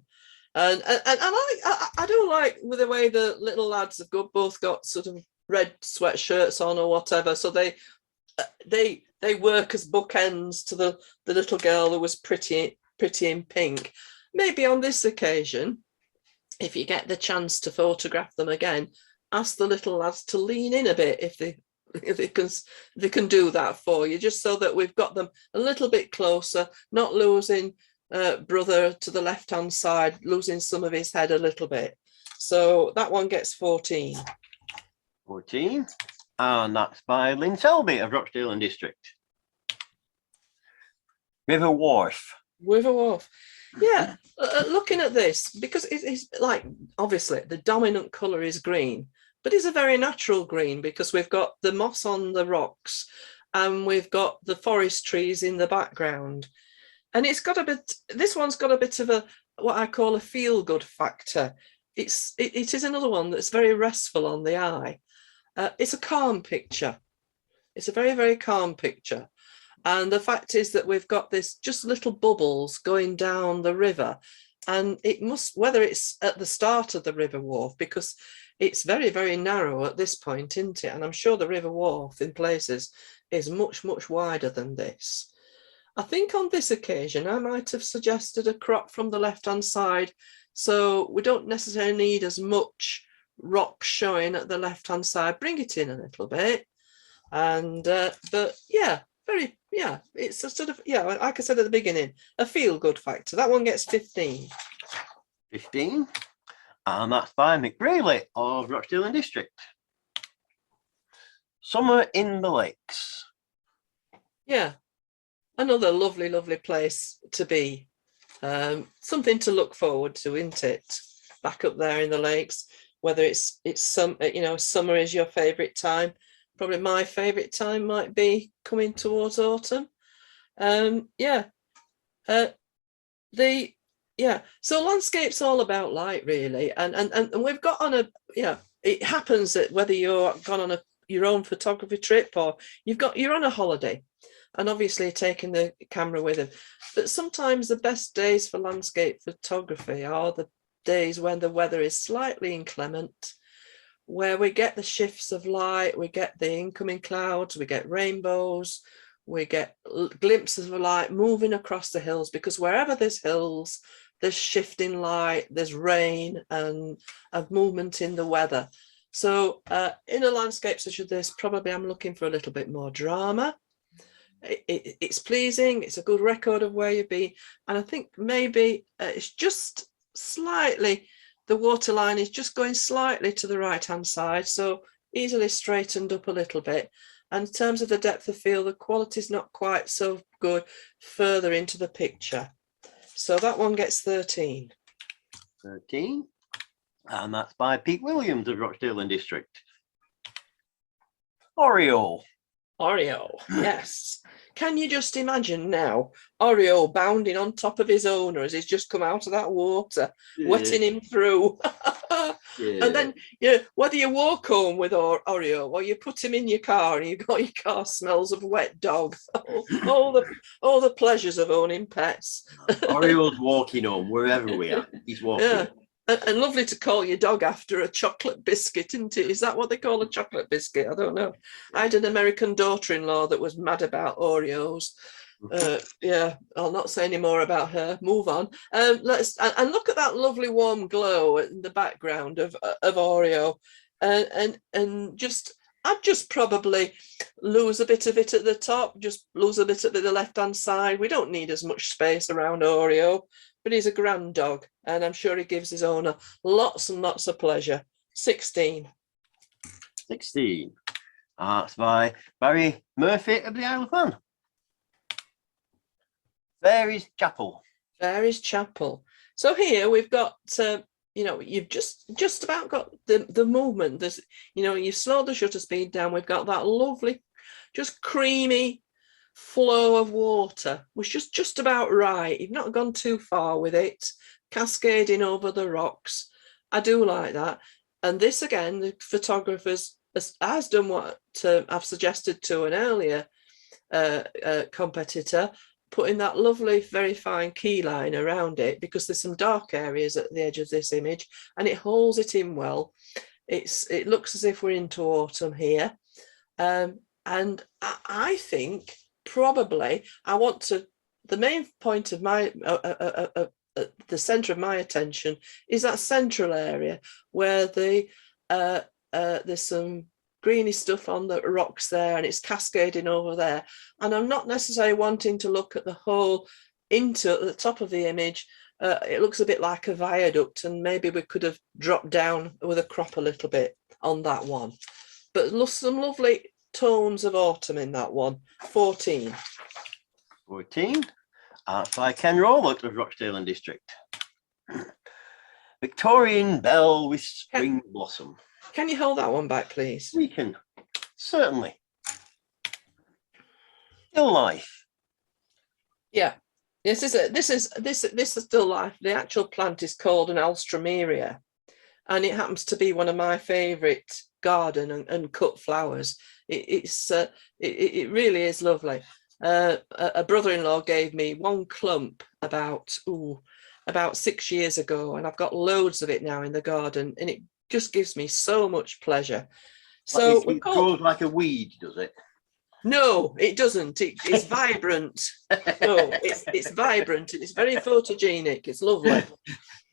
And I do like the way the little lads have both got sort of red sweatshirts on or whatever, so they work as bookends to the little girl who was pretty in pink. Maybe on this occasion, if you get the chance to photograph them again, ask the little lads to lean in a bit if they can do that for you, just so that we've got them a little bit closer, not losing brother to the left hand side, losing some of his head a little bit. So that one gets 14. 14. And that's by Lynn Selby of Rochdale and District. River Wharf. River Wharf. Yeah, looking at this, because it's like, obviously the dominant colour is green, but it's a very natural green because we've got the moss on the rocks and we've got the forest trees in the background. And it's got a bit, this one's got a bit of a, what I call a feel-good factor. It is another one that's very restful on the eye. It's a calm picture. It's a very, very calm picture. And the fact is that we've got this just little bubbles going down the river, and it must, whether it's at the start of the river wharf, because it's very, very narrow at this point, isn't it? And I'm sure the river wharf in places is much, much wider than this. I think on this occasion, I might have suggested a crop from the left-hand side, so we don't necessarily need as much rock showing at the left-hand side. Bring it in a little bit. And, but yeah, yeah, it's a sort of, yeah, like I said at the beginning, a feel-good factor. That one gets 15. 15. And that's by Mick Brayley of Rochdale and District. Summer in the Lakes. Yeah, another lovely, lovely place to be. Something to look forward to, isn't it? Back up there in the lakes, whether it's some, you know, summer is your favourite time. Probably my favourite time might be coming towards autumn. Yeah. So landscape's all about light, really, and we've got on a, yeah, it happens that whether you're gone on your own photography trip or you're on a holiday, and obviously taking the camera with them, but sometimes the best days for landscape photography are the days when the weather is slightly inclement, where we get the shifts of light, we get the incoming clouds, we get rainbows, we get glimpses of light moving across the hills, because wherever there's hills, there's shifting light, there's rain and a movement in the weather. So in a landscape such as this, probably I'm looking for a little bit more drama. It's pleasing, it's a good record of where you've been, and I think maybe it's just slightly, the waterline is just going slightly to the right hand side, so easily straightened up a little bit. And in terms of the depth of field, the quality is not quite so good further into the picture. So that one gets 13. 13. And that's by Pete Williams of Rochdale and District. Oreo. Oreo, yes. can you just imagine now Oreo bounding on top of his owner as he's just come out of that water, wetting him through? And then, yeah, whether you walk home with Oreo or you put him in your car and you've got your car smells of wet dog, all the pleasures of owning pets. Oreo's walking home wherever we are. He's walking. Yeah. And lovely to call your dog after a chocolate biscuit, isn't it? Is that what they call a chocolate biscuit? I don't know. I had an American daughter-in-law that was mad about Oreos. Yeah, I'll not say any more about her. Move on. Let's and look at that lovely warm glow in the background of Oreo, and just I'd just probably lose a bit of it at the top. Just lose a bit of the left-hand side. We don't need as much space around Oreo. But he's a grand dog, and I'm sure he gives his owner lots and lots of pleasure. 16. 16. That's by Barry Murphy of the Isle of Man. Fairies Chapel. Fairies Chapel. So here we've got, you know, you've just about got the movement. There's, you know, you slow the shutter speed down. We've got that lovely, just creamy flow of water, was just about right. You've not gone too far with it, cascading over the rocks. I do like that. And this again, the photographers has done what I've suggested to an earlier competitor, putting that lovely, very fine key line around it, because there's some dark areas at the edge of this image, and it holds it in well. It looks as if we're into autumn here, and I think probably I want to. The main point of my the centre of my attention is that central area where there's some greeny stuff on the rocks there, and it's cascading over there. And I'm not necessarily wanting to look at the whole into the top of the image. It looks a bit like a viaduct, and maybe we could have dropped down with a crop a little bit on that one. But some lovely tones of autumn in that one. 14. 14. By Ken Rowlett of Rochdale and District. Victorian Bell with Spring Blossom. Can you hold that one back, please? We can, certainly. Still life. Yeah. This is still life. The actual plant is called an alstroemeria, and it happens to be one of my favourite garden and cut flowers. It really is lovely. A brother-in-law gave me one clump about 6 years ago, and I've got loads of it now in the garden, and it just gives me so much pleasure. So it grows like a weed, does it? No, it doesn't. It's vibrant. No, it's vibrant. It's very photogenic. It's lovely.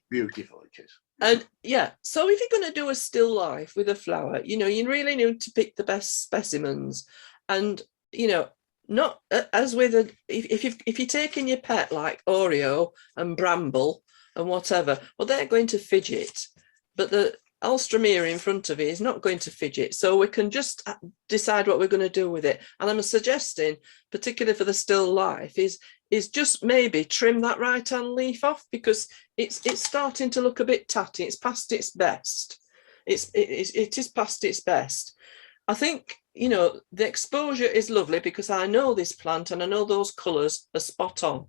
Beautiful it is. And yeah, so if you're going to do a still life with a flower, you know, you really need to pick the best specimens. And, you know, not as with if you're taking your pet like Oreo and Bramble and whatever, well, they're going to fidget, but the alstroemeria in front of it is not going to fidget. So we can just decide what we're going to do with it. And I'm suggesting, particularly for the still life, is just maybe trim that right hand leaf off, because it's starting to look a bit tatty. It's past its best. It is past its best. I think, you know, the exposure is lovely because I know this plant and I know those colours are spot on.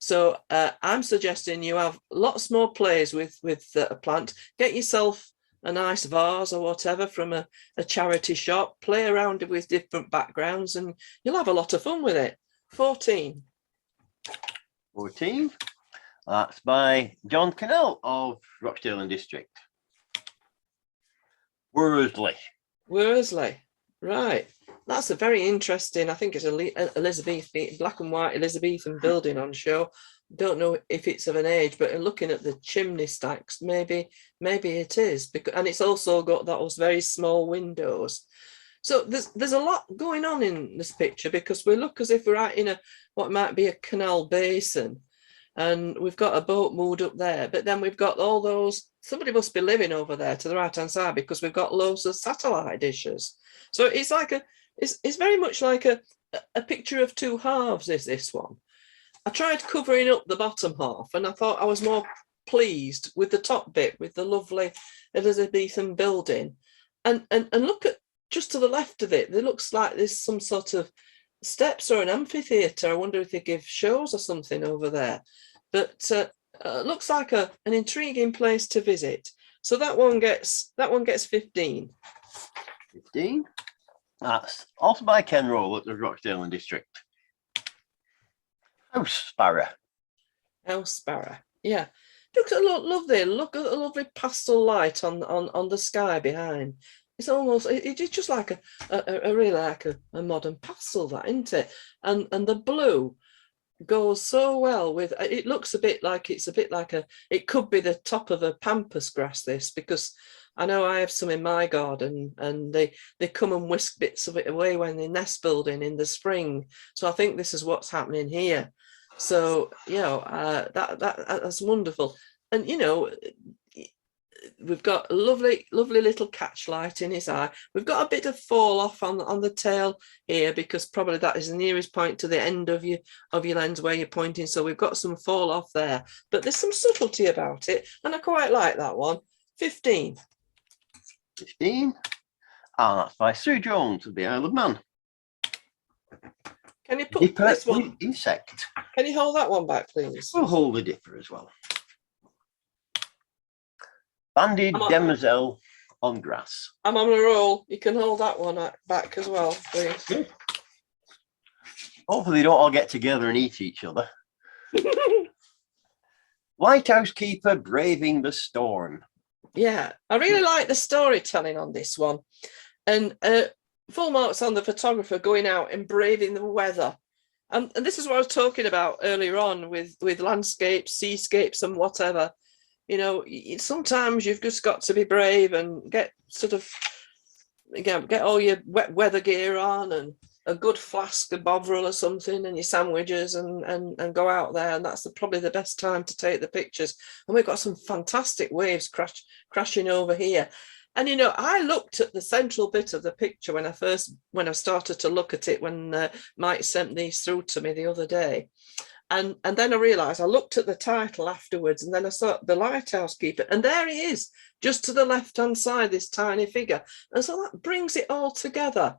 So I'm suggesting you have lots more plays with a plant. Get yourself a nice vase or whatever from a charity shop, play around with different backgrounds, and you'll have a lot of fun with it. 14. 14. That's by John Cannell of Rochdale and District. Worsley. Worsley, right. That's a very interesting, I think it's Elizabethan, black and white Elizabethan building on show. Don't know if it's of an age, but looking at the chimney stacks, maybe it is, because, and it's also got those very small windows. So there's a lot going on in this picture, because we look as if we're out in what might be a canal basin, and we've got a boat moored up there, but then we've got all those, somebody must be living over there to the right hand side, because we've got loads of satellite dishes. So it's like it's very much like a picture of two halves, is this one. I tried covering up the bottom half, and I thought I was more pleased with the top bit, with the lovely Elizabethan building. And look at just to the left of it, it looks like there's some sort of steps or an amphitheatre. I wonder if they give shows or something over there. But looks like an intriguing place to visit. So that one gets 15. 15. That's also by Ken Roll at the Rochdale District. House Sparrow. House Sparrow. Yeah. Look at lovely. Look at the lovely pastel light on the sky behind. It's almost, it's just like a really like a modern pastel, that, isn't it? And the blue goes so well with it. Looks a bit like it could be the top of a pampas grass, this, because I know I have some in my garden, and they come and whisk bits of it away when they're nest building in the spring. So I think this is what's happening here. So that's wonderful. And we've got a lovely little catch light in his eye. We've got a bit of fall off on the tail here, because probably that is the nearest point to the end of your lens where you're pointing. So we've got some fall off there, but there's some subtlety about it, and I quite like that one. 15. 15. And that's by Sue Jones of the Isle of Man. Can you put this one? Insect. Can you hold that one back, please? We'll hold the dipper as well. Banded demoiselle on grass. I'm on a roll. You can hold that one back as well, please. Good. Hopefully they don't all get together and eat each other. Lighthouse keeper braving the storm. Yeah, I really like the storytelling on this one. And full marks on the photographer going out and braving the weather. And this is what I was talking about earlier on with landscapes, seascapes and whatever. Sometimes you've just got to be brave and get all your wet weather gear on and a good flask of Bovril or something and your sandwiches and go out there. And that's probably the best time to take the pictures. And we've got some fantastic waves crashing over here. And, I looked at the central bit of the picture when I started to look at it, when Mike sent these through to me the other day. And then I realized, I looked at the title afterwards, and then I saw the lighthouse keeper, and there he is, just to the left-hand side, this tiny figure. And so that brings it all together.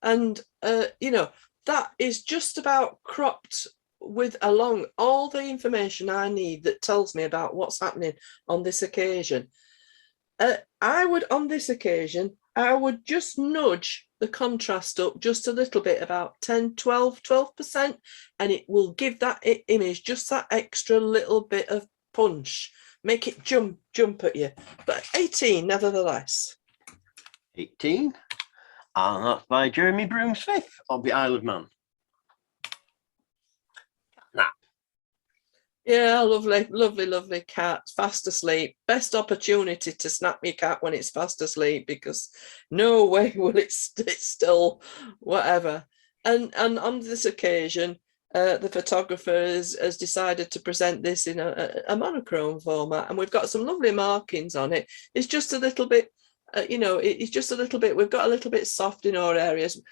And, that is just about cropped with along all the information I need that tells me about what's happening on this occasion. On this occasion, I would just nudge the contrast up just a little bit, about 12%, and it will give that image just that extra little bit of punch, make it jump at you. But 18 nevertheless. 18, and that's by Jeremy Broom-Smith of the Isle of Man. Yeah, lovely cat, fast asleep. Best opportunity to snap your cat when it's fast asleep, because no way will it's still whatever. And on this occasion, the photographer has decided to present this in a monochrome format, and we've got some lovely markings on it. It's just a little bit, it's just a little bit. We've got a little bit soft in our areas,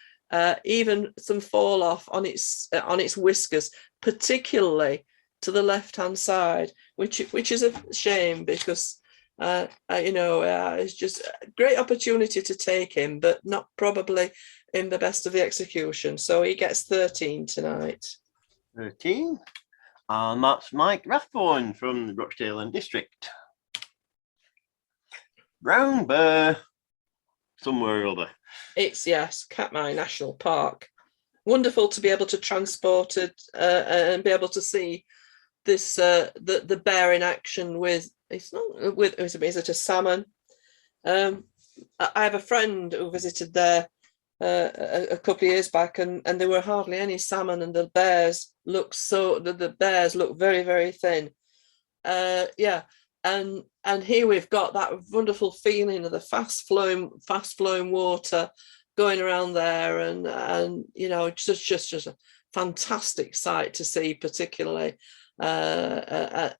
even some fall off on its whiskers, particularly to the left-hand side, which is a shame, because it's just a great opportunity to take him, but not probably in the best of the execution. So he gets 13 tonight. 13, and that's Mike Rathbone from the Rochdale District. Brown bear somewhere or other. It's, yes, Katmai National Park. Wonderful to be able to transport it and be able to see this the bear in action with, is it a salmon? I have a friend who visited there a couple of years back, and there were hardly any salmon, and the bears look very, very thin. And here we've got that wonderful feeling of the fast flowing water going around there, and just a fantastic sight to see, particularly. And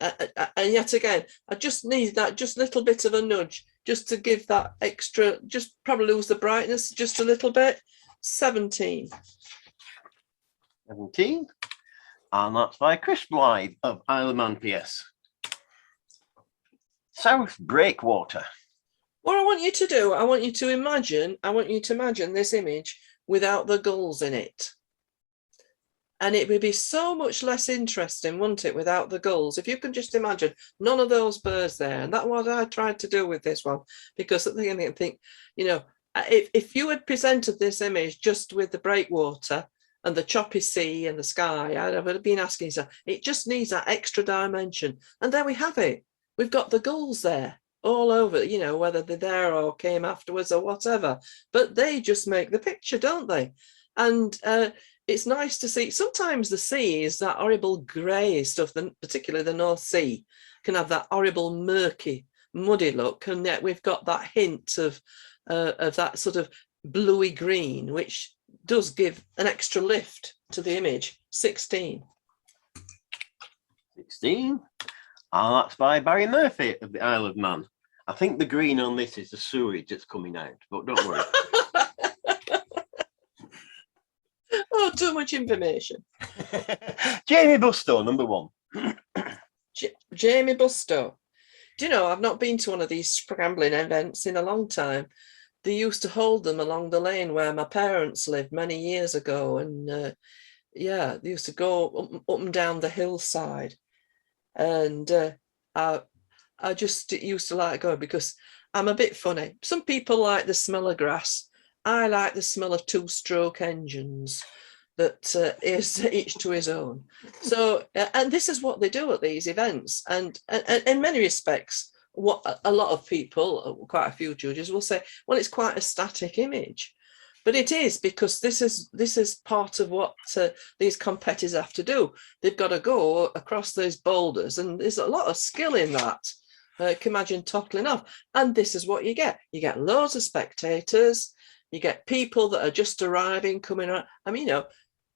yet again, I just need that just little bit of a nudge, just to give that extra, just probably lose the brightness just a little bit. 17. 17, and that's by Chris Blythe of IoMPS. South Breakwater. What I want you to do, I want you to imagine this image without the gulls in it. And it would be so much less interesting, wouldn't it, without the gulls? If you can just imagine none of those birds there. And that's what I tried to do with this one, because I think, you know, if you had presented this image just with the breakwater and the choppy sea and the sky, I would have been asking yourself, it just needs that extra dimension. And there we have it. We've got the gulls there all over, you know, whether they're there or came afterwards or whatever, but they just make the picture, don't they? And it's nice to see. Sometimes the sea is that horrible grey stuff, particularly the North Sea, can have that horrible murky, muddy look, and yet we've got that hint of that sort of bluey green, which does give an extra lift to the image. 16. 16. Oh, that's by Barry Murphy of the Isle of Man. I think the green on this is the sewage that's coming out, but don't worry. Oh, too much information. Jamie Bustow, number 1. Jamie Bustow. Do you know, I've not been to one of these scrambling events in a long time. They used to hold them along the lane where my parents lived many years ago. And yeah, they used to go up and down the hillside. And I just used to like going because I'm a bit funny. Some people like the smell of grass. I like the smell of 2-stroke engines. That is each to his own. So, and this is what they do at these events. And in many respects, what a lot of people, quite a few judges, will say, well, it's quite a static image. But it is, because this is part of what these competitors have to do. They've got to go across those boulders, and there's a lot of skill in that. Can imagine toppling off. And this is what you get. You get loads of spectators. You get people that are just arriving, coming around. I mean, you know,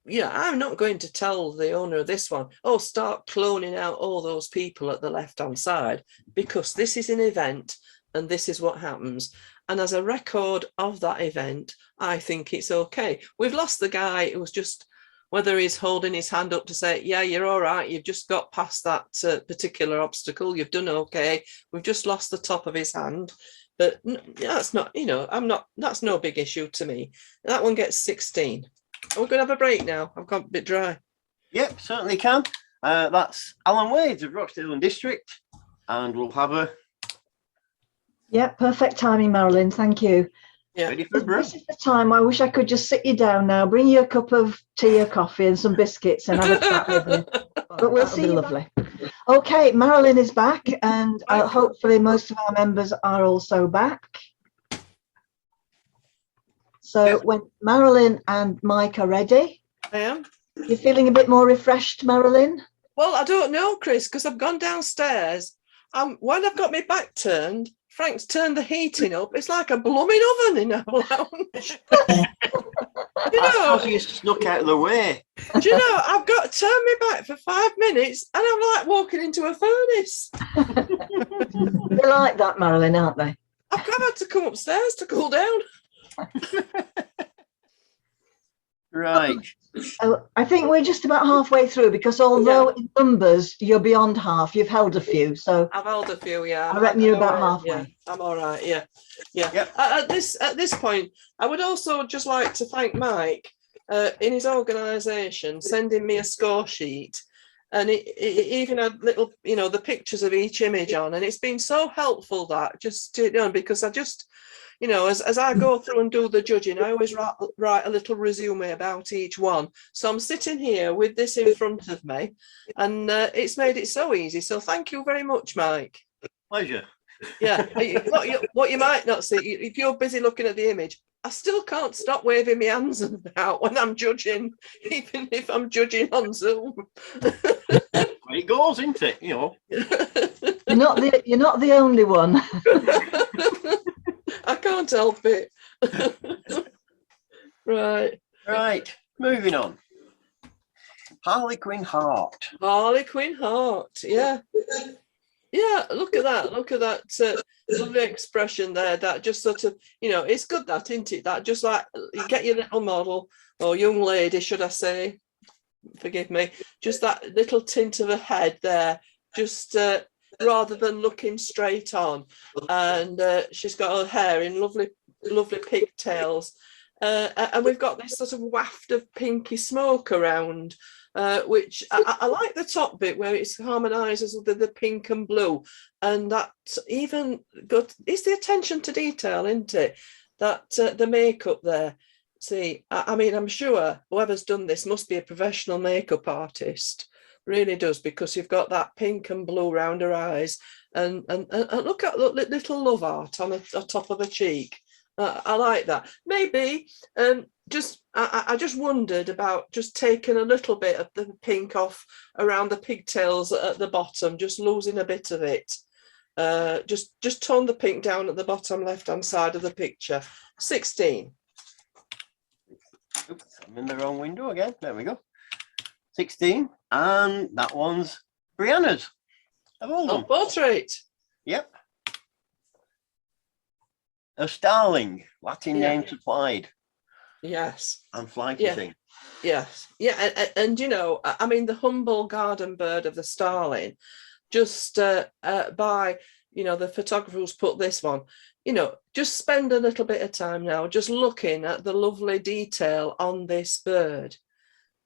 yeah, I'm not going to tell the owner of this one, oh, start cloning out all those people at the left-hand side, because this is an event and this is what happens. And as a record of that event, I think it's okay. We've lost the guy who was just, whether he's holding his hand up to say, yeah, you're all right, you've just got past that particular obstacle, you've done okay. We've just lost the top of his hand. But that's not, you know, that's no big issue to me. That one gets 16. We're going to have a break now. I've got a bit dry. Yep, certainly can. That's Alan Wades of Rochdale and District. And we'll have a... Yeah, perfect timing, Marilyn. Thank you. Yeah. Ready for a break. This is the time I wish I could just sit you down now, bring you a cup of tea or coffee and some biscuits and have a chat with you. But we'll see. Lovely. Okay, Marilyn is back, and hopefully most of our members are also back. So when Marilyn and Mike are ready. I am. You're feeling a bit more refreshed, Marilyn? Well, I don't know, Chris, because I've gone downstairs. When I've got my back turned, Frank's turned the heating up. It's like a blooming oven in our lounge. You know, you snuck out of the way. Do you know, I've got to turn my back for 5 minutes and I'm like walking into a furnace. They're like that, Marilyn, aren't they? I've had to come upstairs to cool down. Right. I think we're just about halfway through, because although in numbers you're beyond half, you've held a few. So I've held a few, yeah. I reckon you're about halfway. Yeah, I'm all right. Yeah, yeah. Yep. At this point, I would also just like to thank Mike in his organisation, sending me a score sheet, and it even had little, you know, the pictures of each image on, and it's been so helpful that just, you know, because I just, you know, as I go through and do the judging, I always write a little resume about each one. So I'm sitting here with this in front of me, and it's made it so easy. So thank you very much, Mike. Pleasure. Yeah, what you might not see, if you're busy looking at the image, I still can't stop waving my hands about when I'm judging, even if I'm judging on Zoom. Well, it goes, isn't it? You know. You're not the only one. I can't help it. Right, moving on. Harlequin Heart. Harlequin Heart, yeah. Yeah, look at that lovely expression there. That just sort of, you know, it's good, that, isn't it? That just like, you get your little model, or young lady, should I say, forgive me, just that little tint of a head there, just rather than looking straight on. And she's got her hair in lovely pigtails, And we've got this sort of waft of pinky smoke around, which I like the top bit where it harmonises with the pink and blue, and that even good is the attention to detail, isn't it? That the makeup there. See, I mean, I'm sure whoever's done this must be a professional makeup artist. Really does, because you've got that pink and blue around her eyes, and look at little love art on the top of her cheek. I like that. Maybe I just wondered about just taking a little bit of the pink off around the pigtails at the bottom, just losing a bit of it. Just tone the pink down at the bottom left hand side of the picture. 16. Oops, I'm in the wrong window again. There we go. 16, and that one's Brianna's of Oldham. Oh, portrait. Yep. A starling, Latin Yeah. name supplied. Yes. And flighty Yeah. thing. Yes. Yeah. And you know, I mean, the humble garden bird of the starling, just by, you know, the photographer who's put this one, you know, just spend a little bit of time now just looking at the lovely detail on this bird.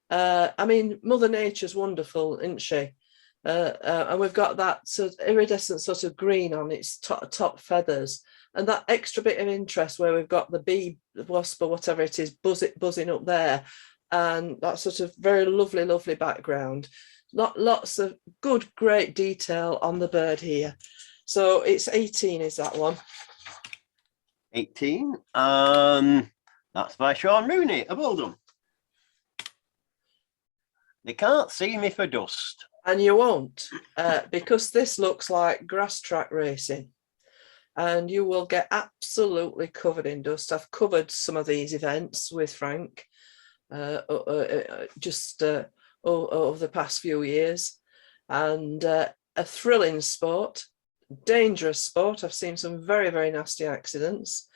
I mean, Mother Nature's wonderful, isn't she? And we've got that sort of iridescent sort of green on its top feathers, and that extra bit of interest where we've got the bee, the wasp, or whatever it is, buzzing up there, and that sort of very lovely background. Lots of good, great detail on the bird here. So it's 18, is that one? 18. That's by Sean Mooney of Oldham. They can't see me for dust. And you won't, because this looks like grass track racing. And you will get absolutely covered in dust. I've covered some of these events with Frank just over the past few years. And a thrilling sport, dangerous sport. I've seen some very nasty accidents.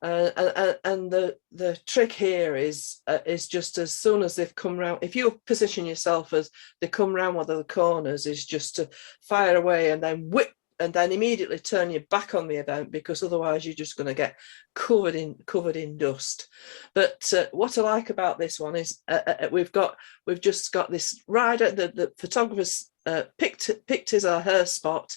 And the trick here is just as soon as they've come round, if you position yourself as they come round one of the corners, is just to fire away and then whip, and then immediately turn your back on the event, because otherwise you're just going to get covered in dust. But what I like about this one is we've just got this rider. The photographer's picked his or her spot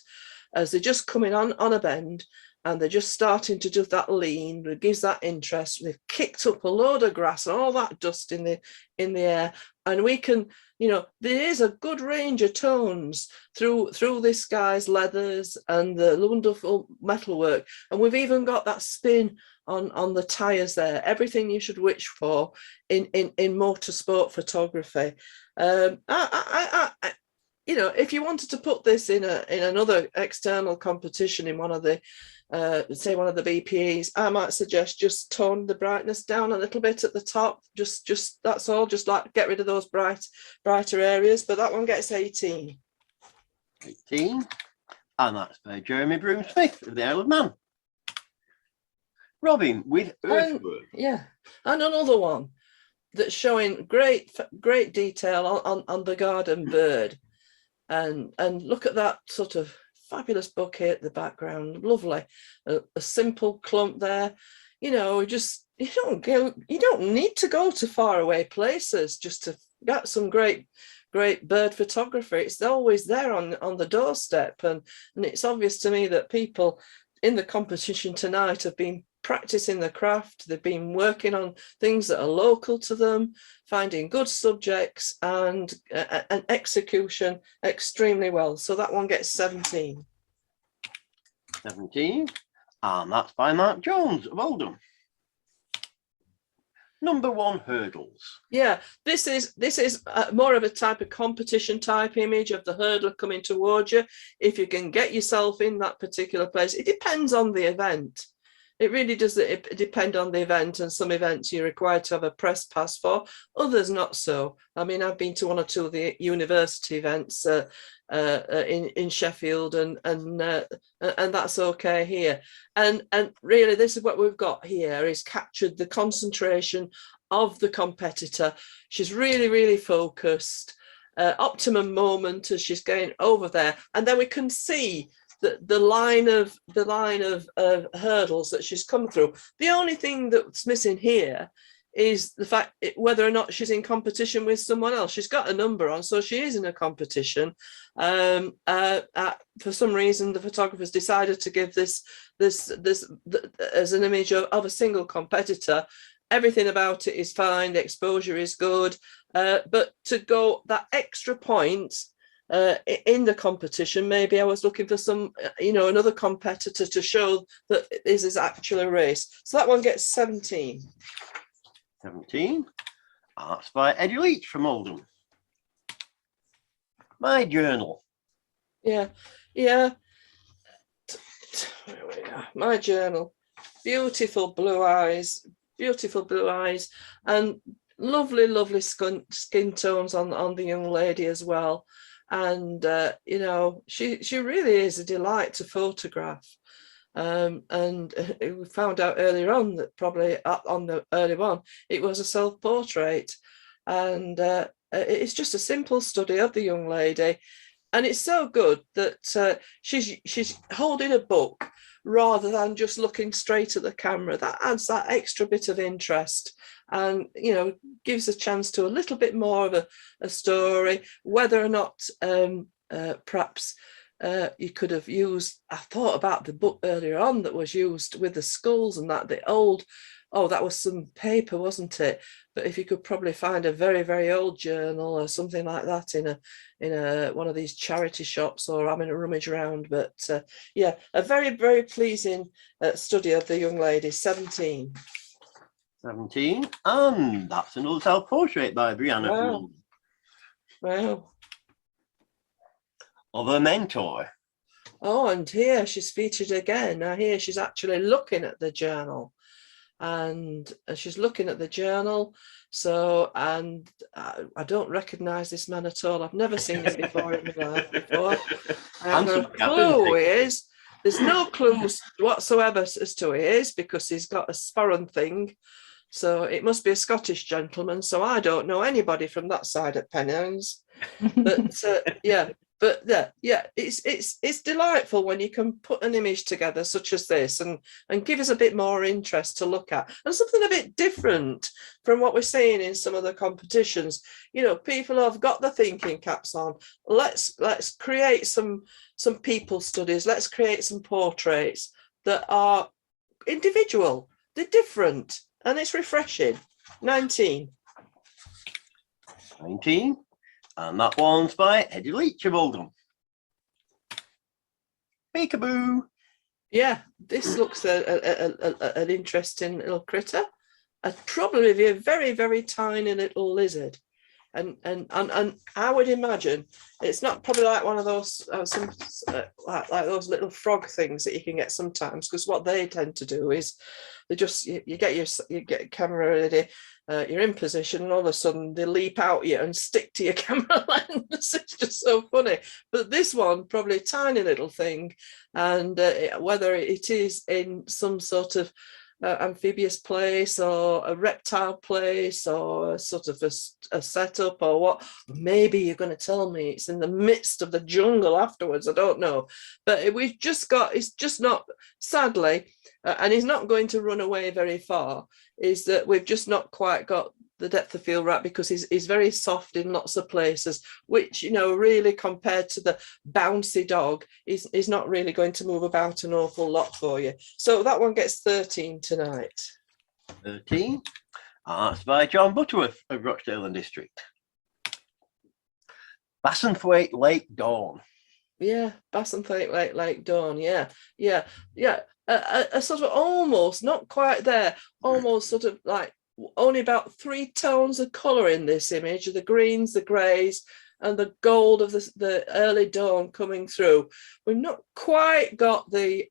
as they're just coming on a bend, and they're just starting to do that lean, that gives that interest. They've kicked up a load of grass and all that dust in the air, and we can, you know, there is a good range of tones through this guy's leathers and the wonderful metalwork, and we've even got that spin on the tires there. Everything you should wish for in motorsport photography. You know, if you wanted to put this in another external competition in one of the say one of the BPEs, I might suggest just tone the brightness down a little bit at the top. Just that's all. Just like get rid of those brighter areas. But that one gets 18. 18, and that's by Jeremy Broom-Smith of the Isle of Man. Robin with earthwork. Yeah, and another one that's showing great detail on the garden bird. And look at that sort of fabulous bouquet at the background, lovely, a simple clump there. You know, just you don't need to go to far away places just to get some great bird photography. It's always there on the doorstep, and it's obvious to me that people in the competition tonight have been practicing the craft. They've been working on things that are local to them, finding good subjects, and an execution extremely well. So that one gets 17. 17, and that's by Mark Jones of Oldham. Number 1, hurdles. Yeah, this is more of a type of competition type image of the hurdler coming towards you. If you can get yourself in that particular place, it depends on the event. It really does depend on the event, and some events you're required to have a press pass for, others not so. I mean, I've been to one or two of the university events in Sheffield, and that's okay here. And really, this is what we've got here, is captured the concentration of the competitor. She's really focused, optimum moment as she's going over there, and then we can see the line of hurdles that she's come through. The only thing that's missing here is the fact whether or not she's in competition with someone else. She's got a number on, so she is in a competition. For some reason, the photographers decided to give this as an image of a single competitor. Everything about it is fine, the exposure is good, but to go that extra point in the competition, maybe I was looking for some, another competitor to show that this is actually a race. So that one gets 17. 17. That's by Eddie Leach from Oldham. My journal. Yeah. My journal. Beautiful blue eyes, and lovely skin tones on the young lady as well. And she really is a delight to photograph. And we found out earlier on that probably on the early one it was a self-portrait, and it's just a simple study of the young lady, and it's so good that she's holding a book rather than just looking straight at the camera. That adds that extra bit of interest, and gives a chance to a little bit more of a story. Whether or not perhaps you could have used, I thought about the book earlier on that was used with the skulls and that, the old, that was some paper, wasn't it? But if you could probably find a very old journal or something like that in a one of these charity shops, or I'm in a rummage around. But yeah, a very pleasing study of the young lady. 17. 17, and that's another self-portrait by Brianna. Wow. Wow. Of a mentor. Oh, and here she's featured again. Now here she's actually looking at the journal, and she's looking at the journal. So, and I don't recognize this man at all. I've never seen him before in my life before. I have no clue who he is. There's no clues whatsoever as to who he is, because he's got a sporran thing. So it must be a Scottish gentleman. So I don't know anybody from that side at Pennines. But yeah. But yeah, it's delightful when you can put an image together such as this and give us a bit more interest to look at, and something a bit different from what we're seeing in some of the competitions. People have got the thinking caps on. Let's create some people studies. Let's create some portraits that are individual. They're different, and it's refreshing. 19. 19. And that one's by Eddie Leach of Oldham. Peekaboo. Yeah, this looks an interesting little critter. Probably a very tiny little lizard. And I would imagine it's not probably like one of those like those little frog things that you can get sometimes, because what they tend to do is they just you get your camera ready. You're in position, and all of a sudden they leap out you and stick to your camera lens. It's just so funny. But this one, probably a tiny little thing, and whether it is in some sort of amphibious place or a reptile place or a sort of a setup or what, maybe you're going to tell me it's in the midst of the jungle afterwards. I don't know, but it's just not, sadly, and he's not going to run away very far, is that we've just not quite got the depth of field right, because he's very soft in lots of places, which, really compared to the bouncy dog, is not really going to move about an awful lot for you. So that one gets 13 tonight. 13. That's by John Butterworth of Rochdale and District. Bassenthwaite Lake Dawn. Yeah, Bassenthwaite Lake Dawn. Yeah. A sort of almost, not quite there, almost sort of like only about 3 tones of colour in this image, the greens, the greys, and the gold of the early dawn coming through. We've not quite got the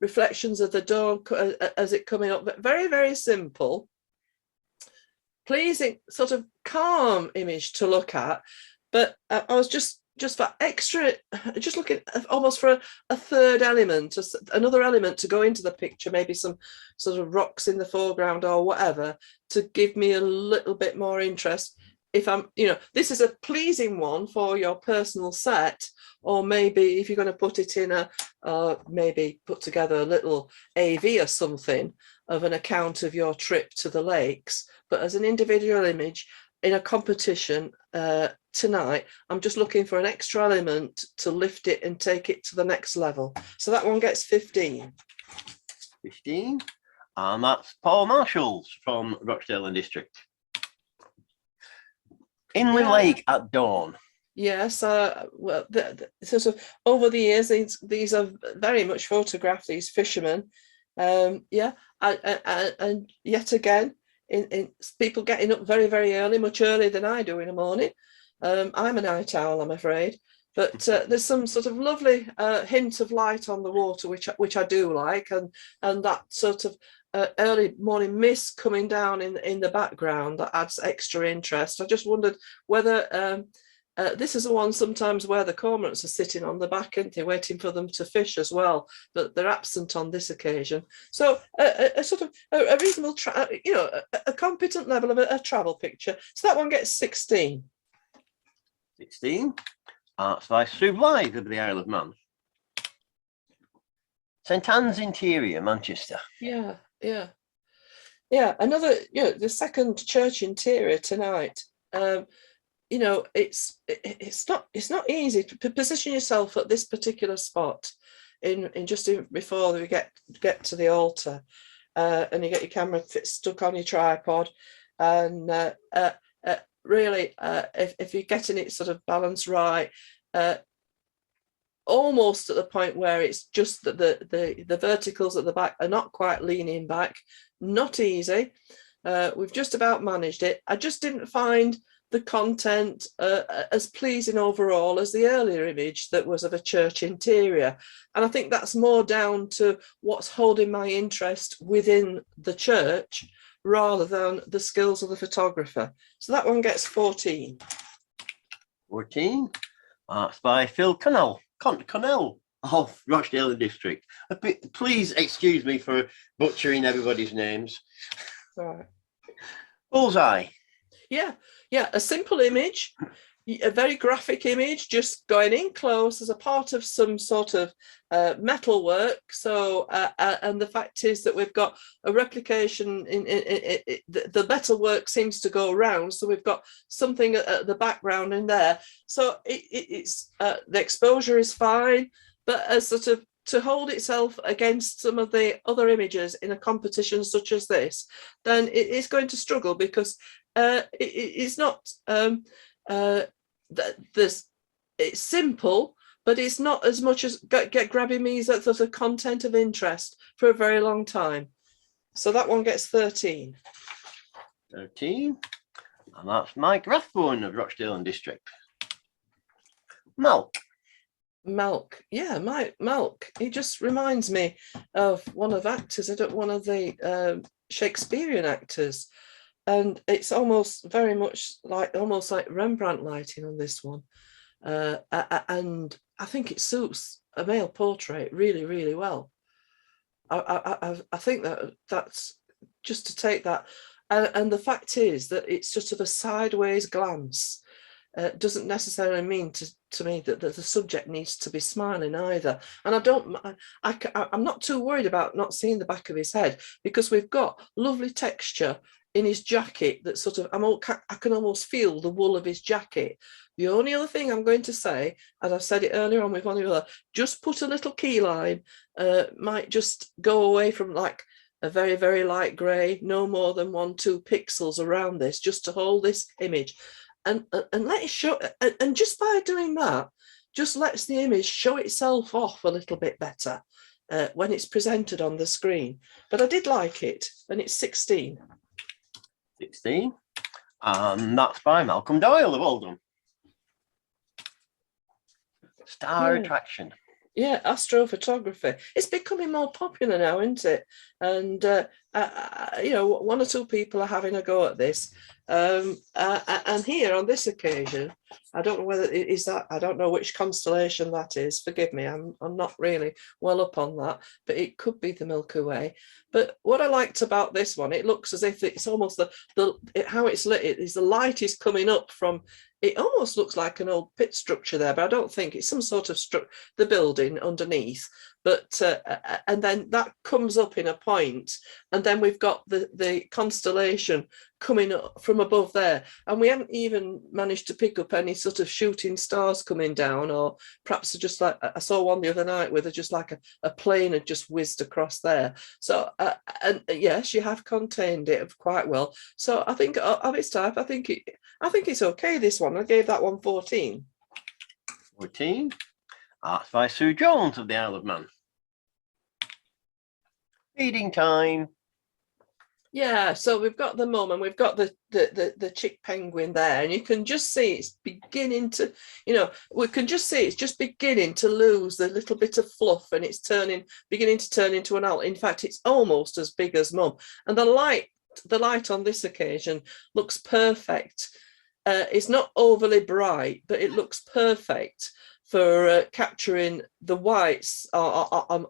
reflections of the dawn as it coming up, but very simple, pleasing, sort of calm image to look at. But I was just for extra, just looking almost for a third element, another element to go into the picture, maybe some sort of rocks in the foreground or whatever, to give me a little bit more interest. if I'm, this is a pleasing one for your personal set, or maybe if you're going to put it in maybe put together a little AV or something of an account of your trip to the lakes, but as an individual image in a competition tonight, I'm just looking for an extra element to lift it and take it to the next level. So that one gets 15. 15. And that's Paul Marshall's from Rochdale and District. Inland Lake at dawn. Yes, well, sort of over the years, these are very much photographed, these fishermen. Yeah, and yet again, in people getting up very, very early, much earlier than I do in the morning. I'm a night owl, I'm afraid, but there's some sort of lovely hint of light on the water, which I do like, and that sort of early morning mist coming down in the background that adds extra interest. I just wondered whether this is the one sometimes where the cormorants are sitting on the back, aren't they, waiting for them to fish as well, but they're absent on this occasion. So a sort of a reasonable, a competent level of a travel picture. So that one gets 16. 16. That's by Sue Blythe of the Isle of Man. St Anne's Interior, Manchester. Yeah. Another, the second church interior tonight. It's not easy to position yourself at this particular spot in before we get to the altar, and you get your camera stuck on your tripod, and really, if you're getting it sort of balanced right, almost at the point where it's just that the verticals at the back are not quite leaning back. Not easy. We've just about managed it. I just didn't find the content as pleasing overall as the earlier image that was of a church interior, and I think that's more down to what's holding my interest within the church rather than the skills of the photographer. So that one gets 14. 14. That's by Phil Connell of Rochdale and District. Please excuse me for butchering everybody's names. Right. Bullseye. Yeah, a simple image, a very graphic image, just going in close as a part of some sort of metal work. So, and the fact is that we've got a replication in the metal work seems to go around. So we've got something at the background in there. So it's the exposure is fine, but as sort of to hold itself against some of the other images in a competition such as this, then it is going to struggle, because it's not it's simple, but it's not as much as grabbing me as the content of interest for a very long time. So that one gets 13. 13. And that's Mike Rathbone of Rochdale and District. Milk. Yeah, Milk. He just reminds me of one of the Shakespearean actors, and it's almost very much like Rembrandt lighting on this one, and I think it suits a male portrait really, really well. I think that's just to take that, and the fact is that it's just of a sideways glance. Doesn't necessarily mean to me that the subject needs to be smiling either. And I'm not too worried about not seeing the back of his head, because we've got lovely texture in his jacket that sort of, I can almost feel the wool of his jacket. The only other thing I'm going to say, and I've said it earlier on with one of the other, just put a little key line, might just go away from like a very, very light grey, no more than 1-2 pixels around this, just to hold this image. And let it show, and just by doing that, just lets the image show itself off a little bit better when it's presented on the screen. But I did like it, and it's 16. 16. And that's by Malcolm Doyle of Oldham. Star Attraction. Yeah, astrophotography. It's becoming more popular now, isn't it? And you know, one or two people are having a go at this. And here on this occasion, I don't know whether it is that, I don't know which constellation that is. Forgive me, I'm not really well up on that, but it could be the Milky Way. But what I liked about this one, it looks as if it's almost how it's lit. The light is coming up from. It almost looks like an old pit structure there, but I don't think it's some sort of the building underneath. But and then that comes up in a point, and then we've got the constellation coming up from above there, and we haven't even managed to pick up any sort of shooting stars coming down, or perhaps just like I saw one the other night where just like a plane had just whizzed across there. So and yes, you have contained it quite well. So I think of its type, I think it's okay. This one, I gave that one 14. 14. That's by Sue Jones of the Isle of Man. Feeding time. Yeah, so we've got the mum and we've got the chick penguin there, and you can just see it's beginning to, you know, we can just see it's just beginning to lose the little bit of fluff, and it's beginning to turn into an adult. In fact, it's almost as big as mum, and the light on this occasion looks perfect. It's not overly bright, but it looks perfect for capturing the whites on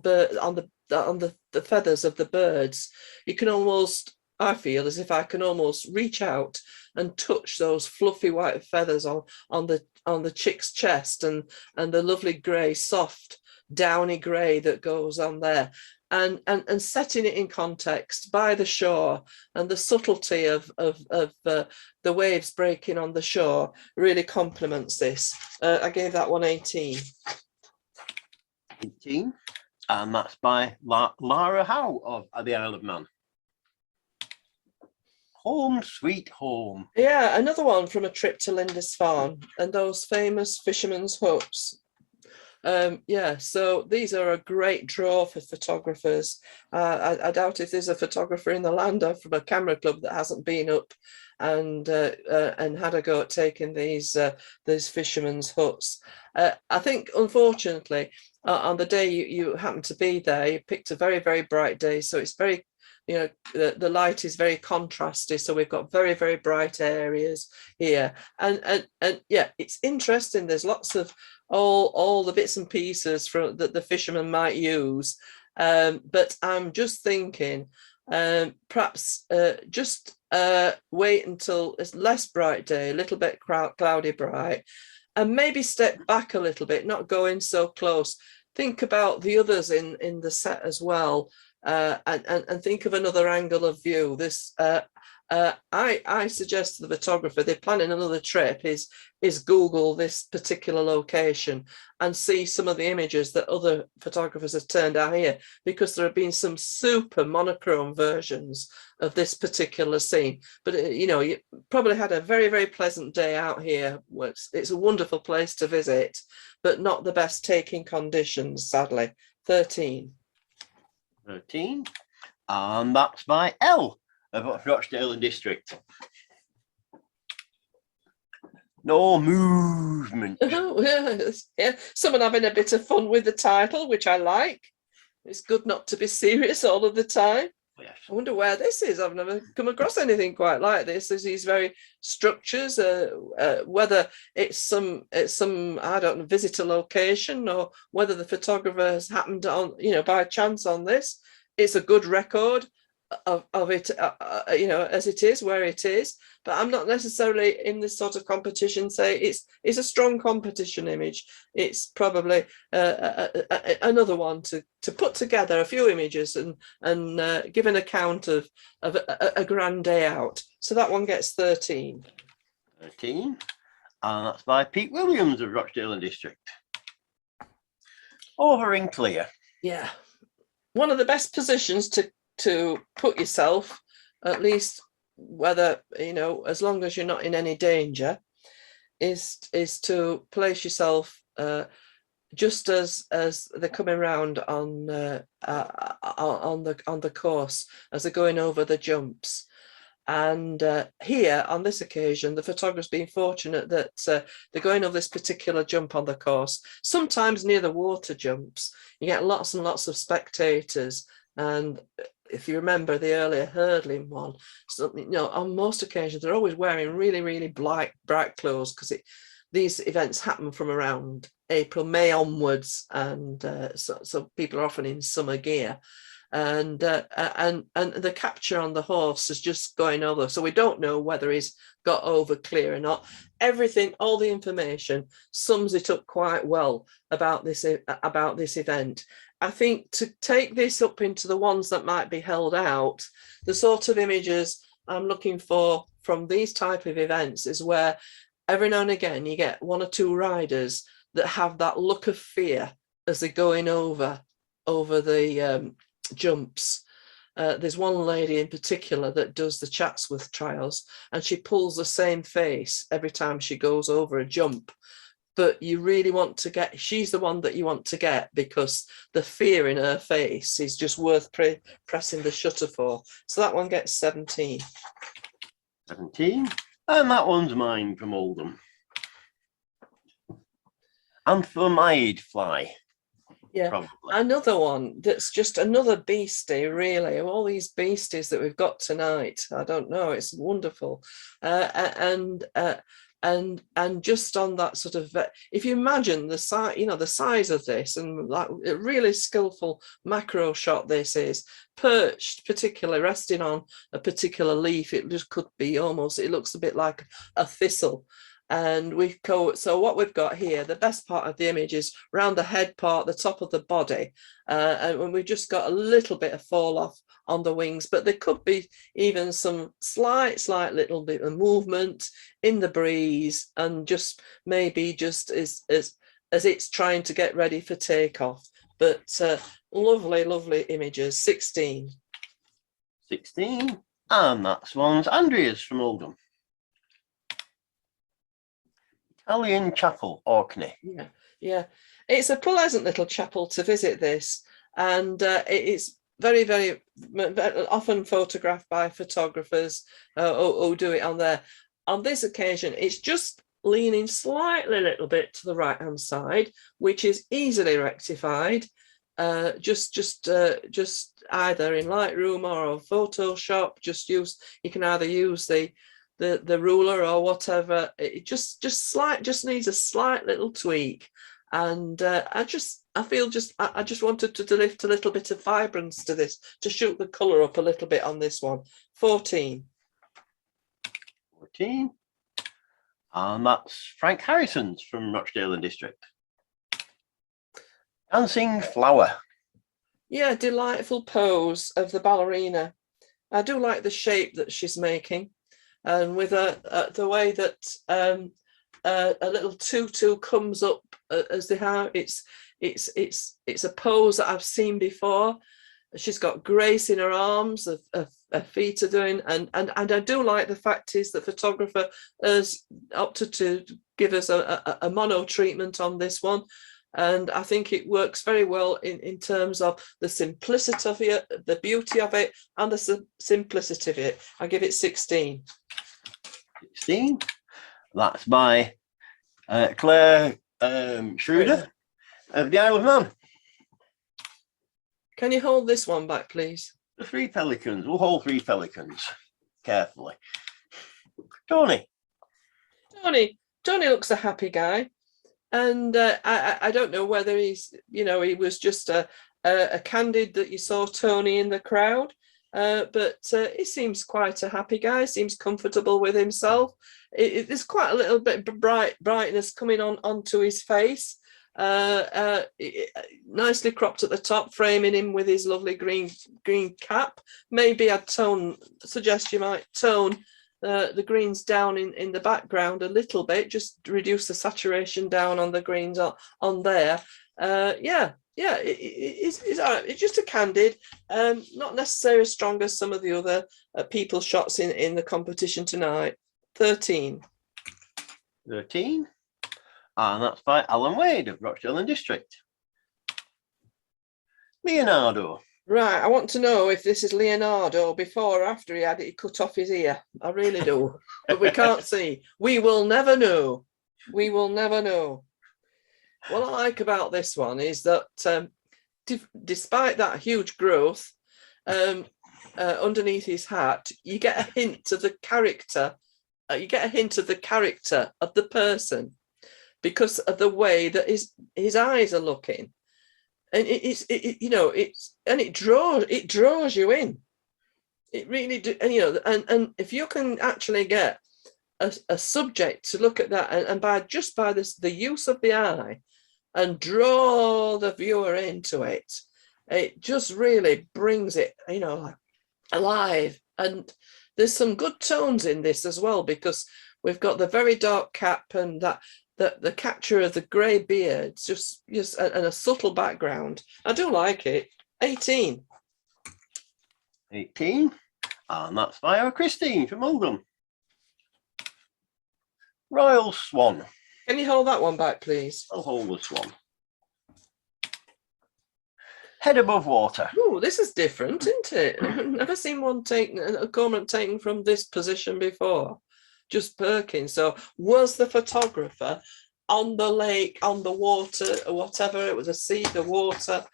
the feathers of the birds. You can almost, I feel as if I can almost reach out and touch those fluffy white feathers on the chick's chest, and the lovely grey, soft downy grey that goes on there. And setting it in context by the shore and the subtlety of the waves breaking on the shore really complements this. I gave that one 18. 18. And that's by Lara Howe of the Isle of Man. Home sweet home. Yeah, another one from a trip to Lindisfarne and those famous fishermen's huts. Yeah, so these are a great draw for photographers. I doubt if there's a photographer in the land or from a camera club that hasn't been up and had a go at taking these fishermen's huts. I think, unfortunately, on the day you happen to be there, you picked a very, very bright day, so it's very, you know, the light is very contrasty, so we've got very, very bright areas here, and yeah, it's interesting. There's lots of all the bits and pieces from that the fishermen might use, but I'm just thinking perhaps just wait until it's less bright day, a little bit cloudy bright, and maybe step back a little bit, not go in so close. Think about the others in the set as well, and think of another angle of view. This I suggest to the photographer, they're planning another trip, is Google this particular location and see some of the images that other photographers have turned out here, because there have been some super monochrome versions of this particular scene. But you know, you probably had a very, very pleasant day out here. It's a wonderful place to visit, but not the best taking conditions, sadly. 13. 13. And that's by L of Rochdale and District. No movement. Yeah, someone having a bit of fun with the title, which I like. It's good not to be serious all of the time. Yes. I wonder where this is. I've never come across anything quite like this. There's these very structures, whether it's some I don't know, visitor location, or whether the photographer has happened on, you know, by chance on this. It's a good record of it, you know, as it is, where it is. But I'm not necessarily in this sort of competition say it's a strong competition image. It's probably another one to put together a few images and give an account of a grand day out. So that one gets 13. 13. And that's by Pete Williams of Rochdale and District. Over in clear. Yeah, one of the best positions to put yourself, at least, whether, you know, as long as you're not in any danger, is to place yourself just as they're coming around on the course, as they're going over the jumps. And here on this occasion, the photographer's been fortunate that they're going over this particular jump on the course. Sometimes near the water jumps, you get lots and lots of spectators, and if you remember the earlier hurdling one, so, you know, on most occasions they're always wearing really bright clothes, because these events happen from around April, May onwards, and so people are often in summer gear, and the capture on the horse is just going over, so we don't know whether he's got over clear or not. Everything, all the information sums it up quite well about this event. I think to take this up into the ones that might be held out, the sort of images I'm looking for from these type of events is where every now and again you get one or two riders that have that look of fear as they're going over the jumps. There's one lady in particular that does the Chatsworth trials, and she pulls the same face every time she goes over a jump. But you really want to get, she's the one that you want to get, because the fear in her face is just worth pressing the shutter for. So that one gets 17. 17. And that one's mine from Oldham. Anthelmide fly. Yeah, probably. Another one that's just another beastie, really. Of all these beasties that we've got tonight, I don't know, it's wonderful. And just on that sort of, if you imagine the size, you know, the size of this, and like a really skillful macro shot this is, perched particularly resting on a particular leaf, it just could be almost, it looks a bit like a thistle. And we go, so what we've got here, the best part of the image is around the head part, the top of the body, and we've just got a little bit of fall off on the wings, but there could be even some slight little bit of movement in the breeze, and just maybe just as it's trying to get ready for takeoff. But lovely images. 16. 16. And that's one's Andrea's from Oldham. Italian Chapel, Orkney. Yeah. It's a pleasant little chapel to visit this, and it's very often photographed by photographers who do it on there. On this occasion, it's just leaning slightly a little bit to the right hand side, which is easily rectified. Just either in Lightroom or Photoshop. You can either use the ruler or whatever. It just needs a slight little tweak, and I just wanted to lift a little bit of vibrance to this, to shoot the color up a little bit on this one. 14. 14. And that's Frank Harrison's from Rochdale and District. Dancing Flower. Yeah, delightful pose of the ballerina. I do like the shape that she's making, and with the way that a little tutu comes up as they have. It's a pose that I've seen before. She's got grace in her arms, her feet are doing, and I do like the fact is that photographer has opted to give us a mono treatment on this one, and I think it works very well in terms of the simplicity of it, the beauty of it, and the simplicity of it. I give it 16. 16. That's by Claire Schroeder of the Isle of Man. Can you hold this one back, please? The 3 pelicans. We'll hold 3 pelicans carefully. Tony looks a happy guy, and I don't know whether he's, you know, he was just a candid that you saw Tony in the crowd, but he seems quite a happy guy. Seems comfortable with himself. There's quite a little bit of brightness coming onto his face. Nicely cropped at the top, framing him with his lovely green cap. Maybe I'd suggest you might tone the greens down in the background a little bit, just reduce the saturation down on the greens on there. It's all right. It's just a candid, not necessarily as strong as some of the other people shots in the competition tonight. 13. 13. And that's by Alan Wade of Rochdale and District. Leonardo. Right, I want to know if this is Leonardo before or after he had it cut off his ear. I really do, but we can't see. We will never know. We will never know. What I like about this one is that despite that huge growth, underneath his hat, you get a hint of the character. You get a hint of the character of the person because of the way that his eyes are looking, and it draws you in. It really do, and if you can actually get a subject to look at that, and by the use of the eye, and draw the viewer into it, it just really brings it, alive. And there's some good tones in this as well, because we've got the very dark cap and the capture of the grey beards, just and a subtle background. I do like it. 18. 18. And that's by our Christine from Oldham. Royal Swan. Can you hold that one back, please? I'll hold the swan. Head above water. Oh, this is different, isn't it? I've never seen one taken, a cormorant taken from this position before. Just perking. So was the photographer on the lake, on the water, or whatever, it was the sea, the water,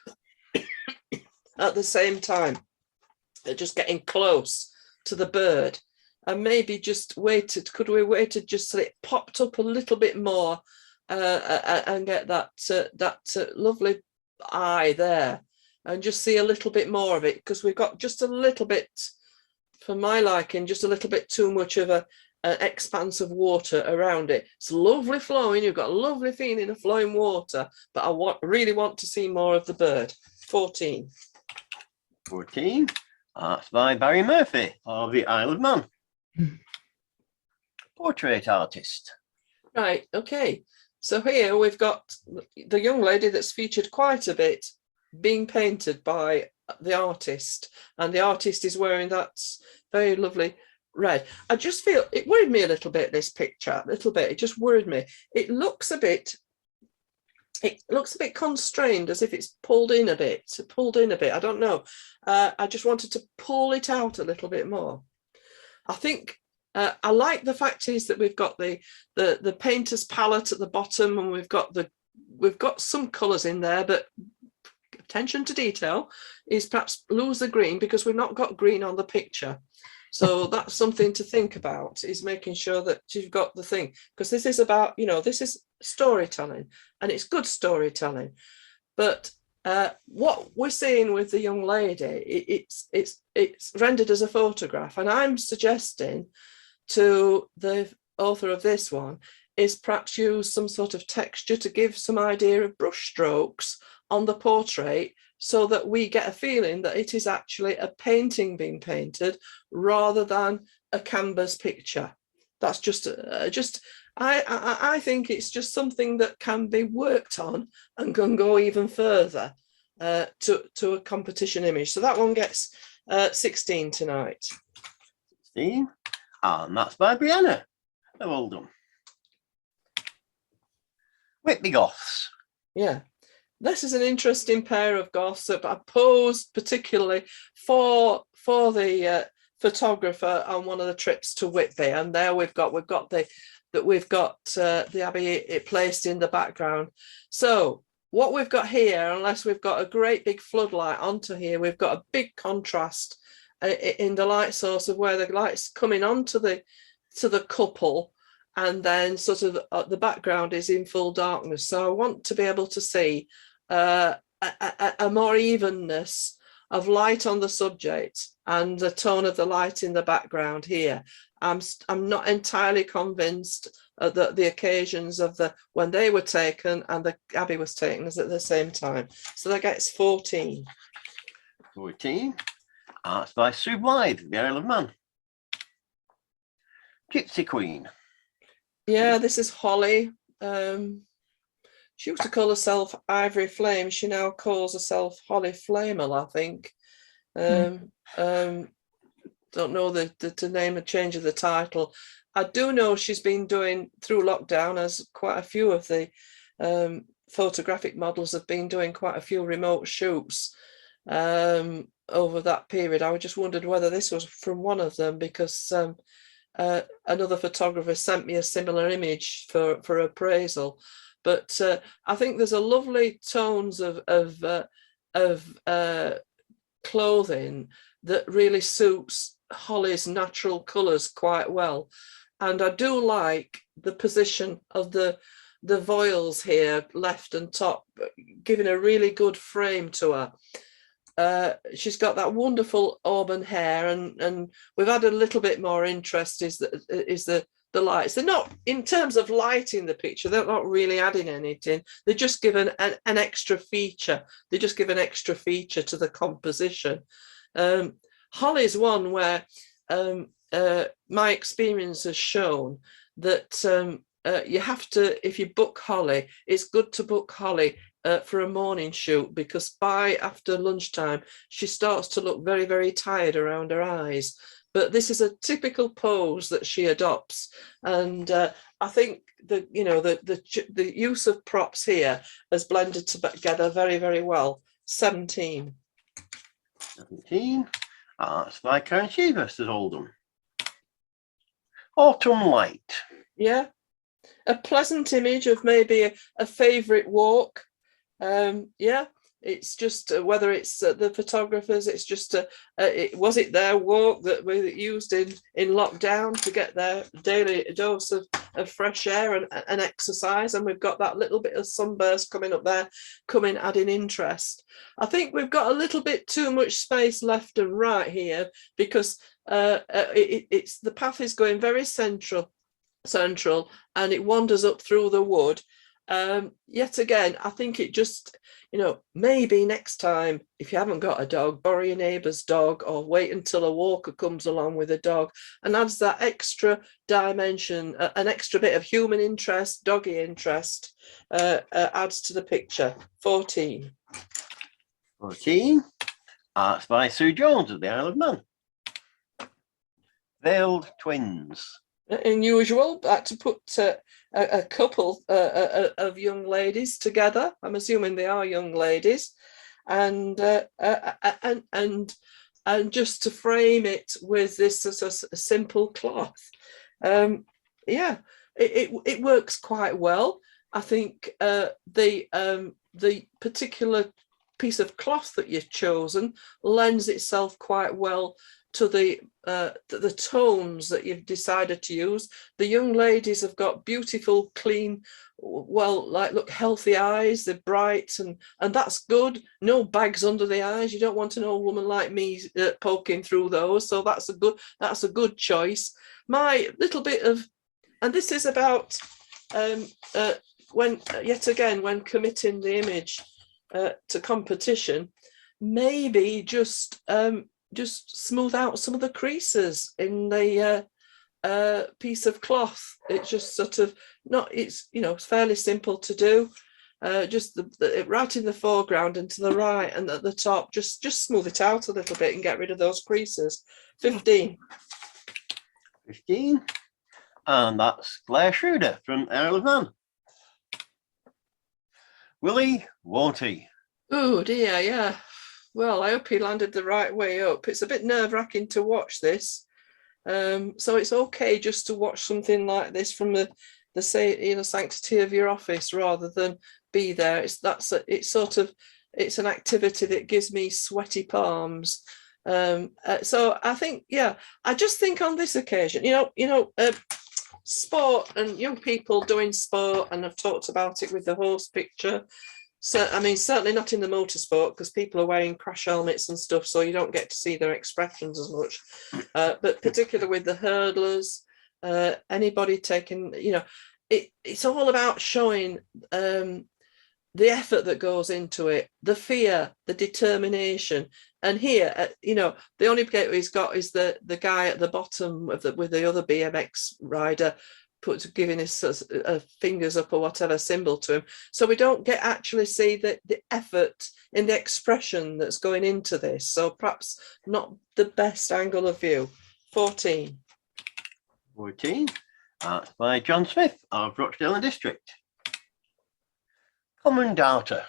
at the same time? They're just getting close to the bird, and maybe just waited. Could we waited just so it popped up a little bit more, and get that lovely eye there, and just see a little bit more of it, because we've got just a little bit, for my liking, just a little bit too much of an expanse of water around it. It's lovely flowing. You've got a lovely feeling of flowing water, but I really want to see more of the bird. 14. 14. That's by Barry Murphy of the Isle of Man. Portrait artist. Right, okay. So here we've got the young lady that's featured quite a bit being painted by the artist, and the artist is wearing that very lovely red. I just feel it worried me a little bit, this picture, a little bit. It just worried me. It looks a bit constrained, as if it's pulled in a bit. I don't know. I just wanted to pull it out a little bit more. I think I like the fact is that we've got the painter's palette at the bottom, and we've got some colours in there, but attention to detail is perhaps lose the green, because we've not got green on the picture. So that's something to think about, is making sure that you've got the thing, because this is about, this is storytelling, and it's good storytelling. But what we're seeing with the young lady, it's rendered as a photograph, and I'm suggesting to the author of this one is perhaps use some sort of texture to give some idea of brush strokes on the portrait, so that we get a feeling that it is actually a painting being painted rather than a canvas picture. That's I think it's just something that can be worked on and can go even further to a competition image. So that one gets 16 tonight. 16. And that's by Brianna of Oldham. Whitby Goths. Yeah. This is an interesting pair of goths that I posed particularly for the photographer on one of the trips to Whitby, and there we've got the abbey placed in the background. So what we've got here, unless we've got a great big floodlight onto here, we've got a big contrast in the light source of where the light's coming onto the couple, and then sort of the background is in full darkness. So I want to be able to see a more evenness of light on the subject and the tone of the light in the background here. I'm not entirely convinced that the occasions of when they were taken and the abbey was taken is at the same time. So that gets 14. 14. That's by Sue Blythe, the Isle of Man. Gypsy Queen. Yeah, this is Holly. She used to call herself Ivory Flame. She now calls herself Holly Flamel, I think. Don't know the name and change of the title. I do know she's been doing, through lockdown, as quite a few of the photographic models have been doing quite a few remote shoots over that period. I just wondered whether this was from one of them, because another photographer sent me a similar image for appraisal. But I think there's a lovely tones of clothing that really suits Holly's natural colours quite well. And I do like the position of the voiles here, left and top, giving a really good frame to her. She's got that wonderful auburn hair, and we've had a little bit more interest is the lights. They're not, in terms of lighting the picture, they're not really adding anything. They're just given an extra feature. They just give an extra feature to the composition. Holly's one where my experience has shown that you have to, if you book Holly, it's good to book Holly for a morning shoot, because after lunchtime she starts to look very, very tired around her eyes. But this is a typical pose that she adopts, and I think the use of props here has blended together very, very well. 17. 17. It's by Karen Shiva, says Oldham. Autumn light. Yeah, a pleasant image of maybe a favourite walk. Yeah, it's just whether it's the photographers, it's just was it their walk that we used in lockdown to get their daily dose of fresh air and exercise, and we've got that little bit of sunburst coming up there, adding interest. I think we've got a little bit too much space left and right here, because it's the path is going very central, and it wanders up through the wood. Yet again, I think it just, maybe next time, if you haven't got a dog, borrow your neighbour's dog, or wait until a walker comes along with a dog and adds that extra dimension, an extra bit of human interest, doggy interest, adds to the picture. 14. 14. It's by Sue Jones of the Isle of Man. Veiled twins. Unusual, but to put a couple of young ladies together. I'm assuming they are young ladies, and just to frame it with this as a simple cloth. Yeah, it works quite well. I think the particular piece of cloth that you've chosen lends itself quite well to the tones that you've decided to use. The young ladies have got beautiful, clean, look, healthy eyes. They're bright, and that's good. No bags under the eyes. You don't want an old woman like me poking through those. So that's a good choice. My little bit of, and this is about when committing the image to competition, maybe just smooth out some of the creases in the piece of cloth. It's just sort of it's fairly simple to do. Just right in the foreground and to the right and at the top, just smooth it out a little bit and get rid of those creases. 15. 15. And that's Claire Schroeder from Isle of Man. Willie, won't he? Oh dear, yeah. Well, I hope he landed the right way up. It's a bit nerve-wracking to watch this. So it's okay just to watch something like this from the sanctity of your office, rather than be there. It's an activity that gives me sweaty palms. So I think, yeah, I just think on this occasion, sport and young people doing sport, and I've talked about it with the horse picture. So, I mean, certainly not in the motorsport, because people are wearing crash helmets and stuff, so you don't get to see their expressions as much. But particularly with the hurdlers, anybody taking, it's all about showing the effort that goes into it, the fear, the determination. And here, the only gateway he's got is the guy at the bottom with the other BMX rider giving his fingers up or whatever symbol to him. So we don't actually see the effort in the expression that's going into this. So perhaps not the best angle of view. 14. 14. That's by John Smith of Rochdale and District. Common data.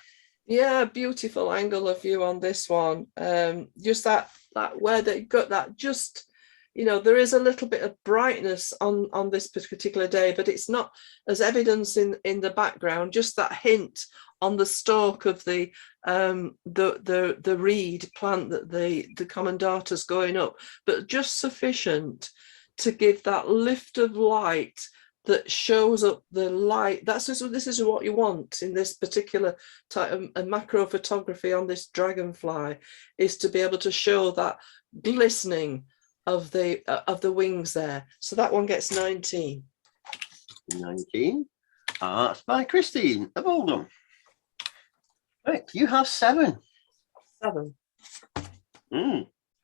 Yeah, beautiful angle of view on this one. Just that where they got that just, you know, there is a little bit of brightness on this particular day, but it's not as evidence in the background, just that hint on the stalk of the reed plant that the commendata's going up, but just sufficient to give that lift of light that shows up the light. This is what you want in this particular type of macro photography on this dragonfly, is to be able to show that glistening of the wings there. So that one gets 19. 19. That's by Christine of Oldham. Right, you have 7. 7.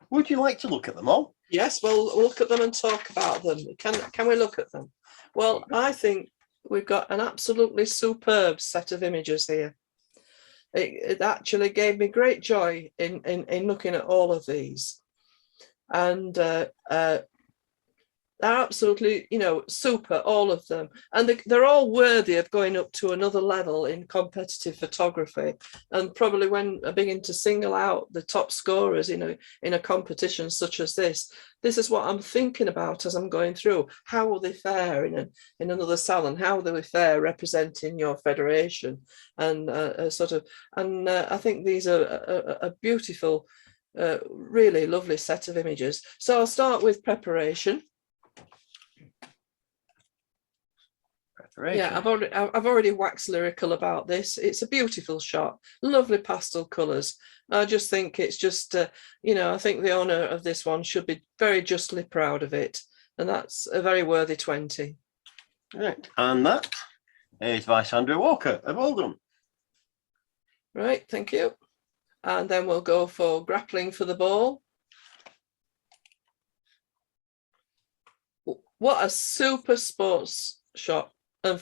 Would you like to look at them all? Yes, we'll look at them and talk about them. Can we look at them? Well, I think we've got an absolutely superb set of images here. It actually gave me great joy in looking at all of these, and they're absolutely, you know, super, all of them, and they're all worthy of going up to another level in competitive photography. And probably when I begin to single out the top scorers in a competition such as this is what I'm thinking about as I'm going through. How will they fare in another salon? How will they fare representing your federation? And I think these are a beautiful, really lovely set of images. So I'll start with preparation. Yeah, I've already waxed lyrical about this. It's a beautiful shot, lovely pastel colours. I just think it's just, you know, I think the owner of this one should be very justly proud of it, and that's a very worthy 20. Right, and that is by Sandra Walker of Oldham. Right, thank you. And then we'll go for grappling for the ball. What a super sports shot. And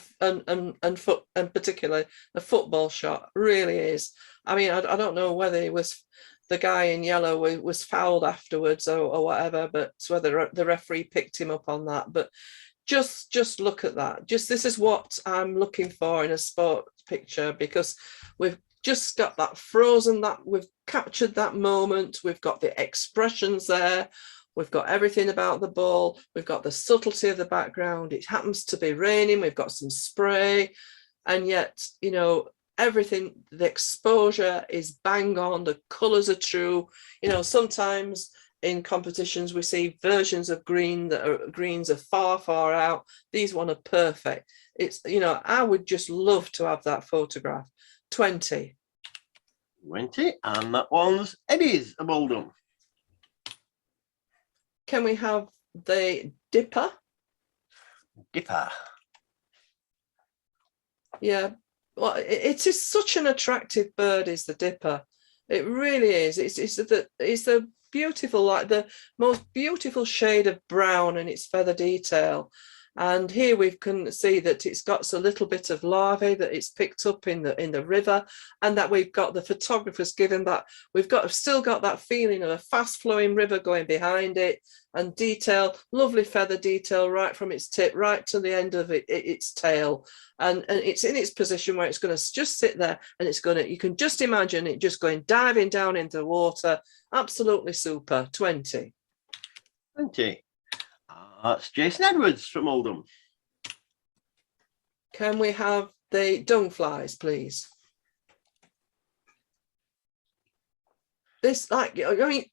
particularly a football shot, really is. I mean, I don't know whether it was the guy in yellow was fouled afterwards or whatever, but whether the referee picked him up on that. But just look at that. This is what I'm looking for in a sport picture, because we've just got that frozen, that we've captured that moment. We've got the expressions there. We've got everything about the ball. We've got the subtlety of the background. It happens to be raining. We've got some spray, and yet, you know, everything, the exposure is bang on. The colors are true. You know, sometimes in competitions we see versions of greens are far, far out. These one are perfect. It's, you know, I would just love to have that photograph. 20. 20, and that one's Eddie's of Oldham. Can we have the dipper? Dipper. Yeah, well, it is such an attractive bird, is the dipper. It really is. It's the beautiful, like the most beautiful shade of brown in its feather detail. And here we can see that it's got a little bit of larvae that it's picked up in the river, and that we've got the photographers given that still got that feeling of a fast flowing river going behind it, and detail, lovely feather detail right from its tip right to the end of its tail, and it's in its position where it's going to just sit there, and it's going to, you can just imagine it just going diving down into the water. Absolutely super. 20. 20. That's Jason Edwards from Oldham. Can we have the dung flies, please? This, like, I mean,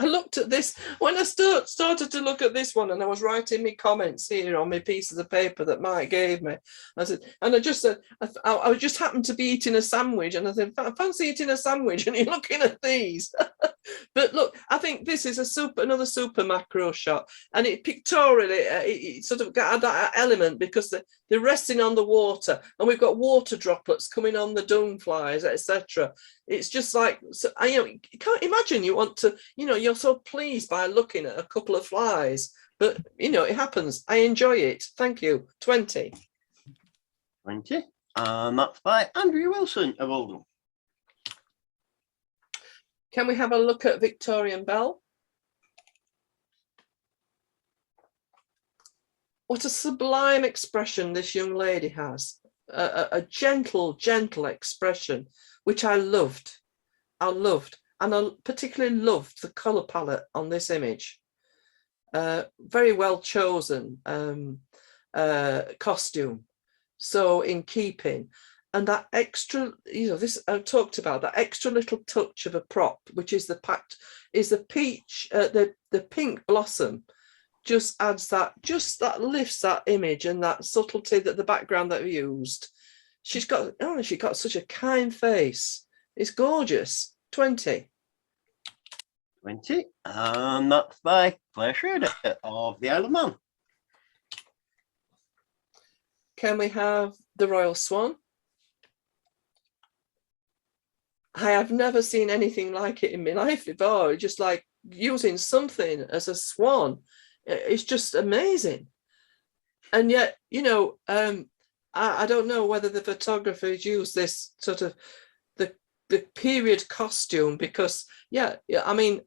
I looked at this when I started to look at this one, and I was writing my comments here on my pieces of paper that Mike gave me. I said, and I just said, I just happened to be eating a sandwich, and I said, I fancy eating a sandwich, and you're looking at these. But look, I think this is another super macro shot, and it pictorially, it sort of got that element because they're resting on the water, and we've got water droplets coming on the dung flies, etc. It's just like, so, you know, you can't imagine you want to, you know, you're so pleased by looking at a couple of flies, but you know, it happens. I enjoy it. Thank you. 20. 20, and that's by Andrew Wilson of Oldham. Can we have a look at Victorian Bell? What a sublime expression this young lady has. A gentle expression, which I loved. And I particularly loved the colour palette on this image. very well chosen costume. So in keeping, and that extra, this I've talked about, that extra little touch of a prop, which is the peach, the pink blossom, just adds that, that lifts that image and that subtlety that the background that we used. She's got such a kind face. It's gorgeous. 20. 20. And that's by Claire Schroeder of the Isle of Man. Can we have the Royal Swan? I have never seen anything like it in my life before. Just like using something as a swan. It's just amazing. And yet, I don't know whether the photographers use this sort of the period costume, because I mean,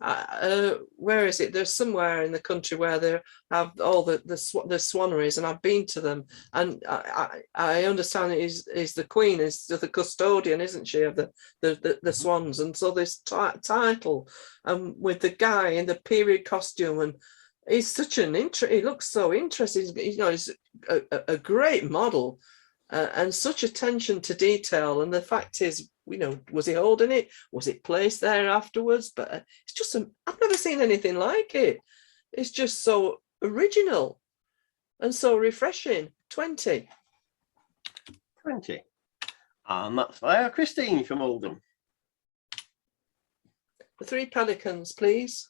where is it? There's somewhere in the country where they have all the swanneries, and I've been to them, and I understand it is the Queen is the custodian, isn't she, of the swans, and so this title, and with the guy in the period costume, and he's such an he looks so interesting. He's a great model, and such attention to detail. And the fact is, was he holding it? Was it placed there afterwards? But it's just, I've never seen anything like it. It's just so original and so refreshing. 20. 20. And that's via Christine from Oldham. The 3 pelicans, please.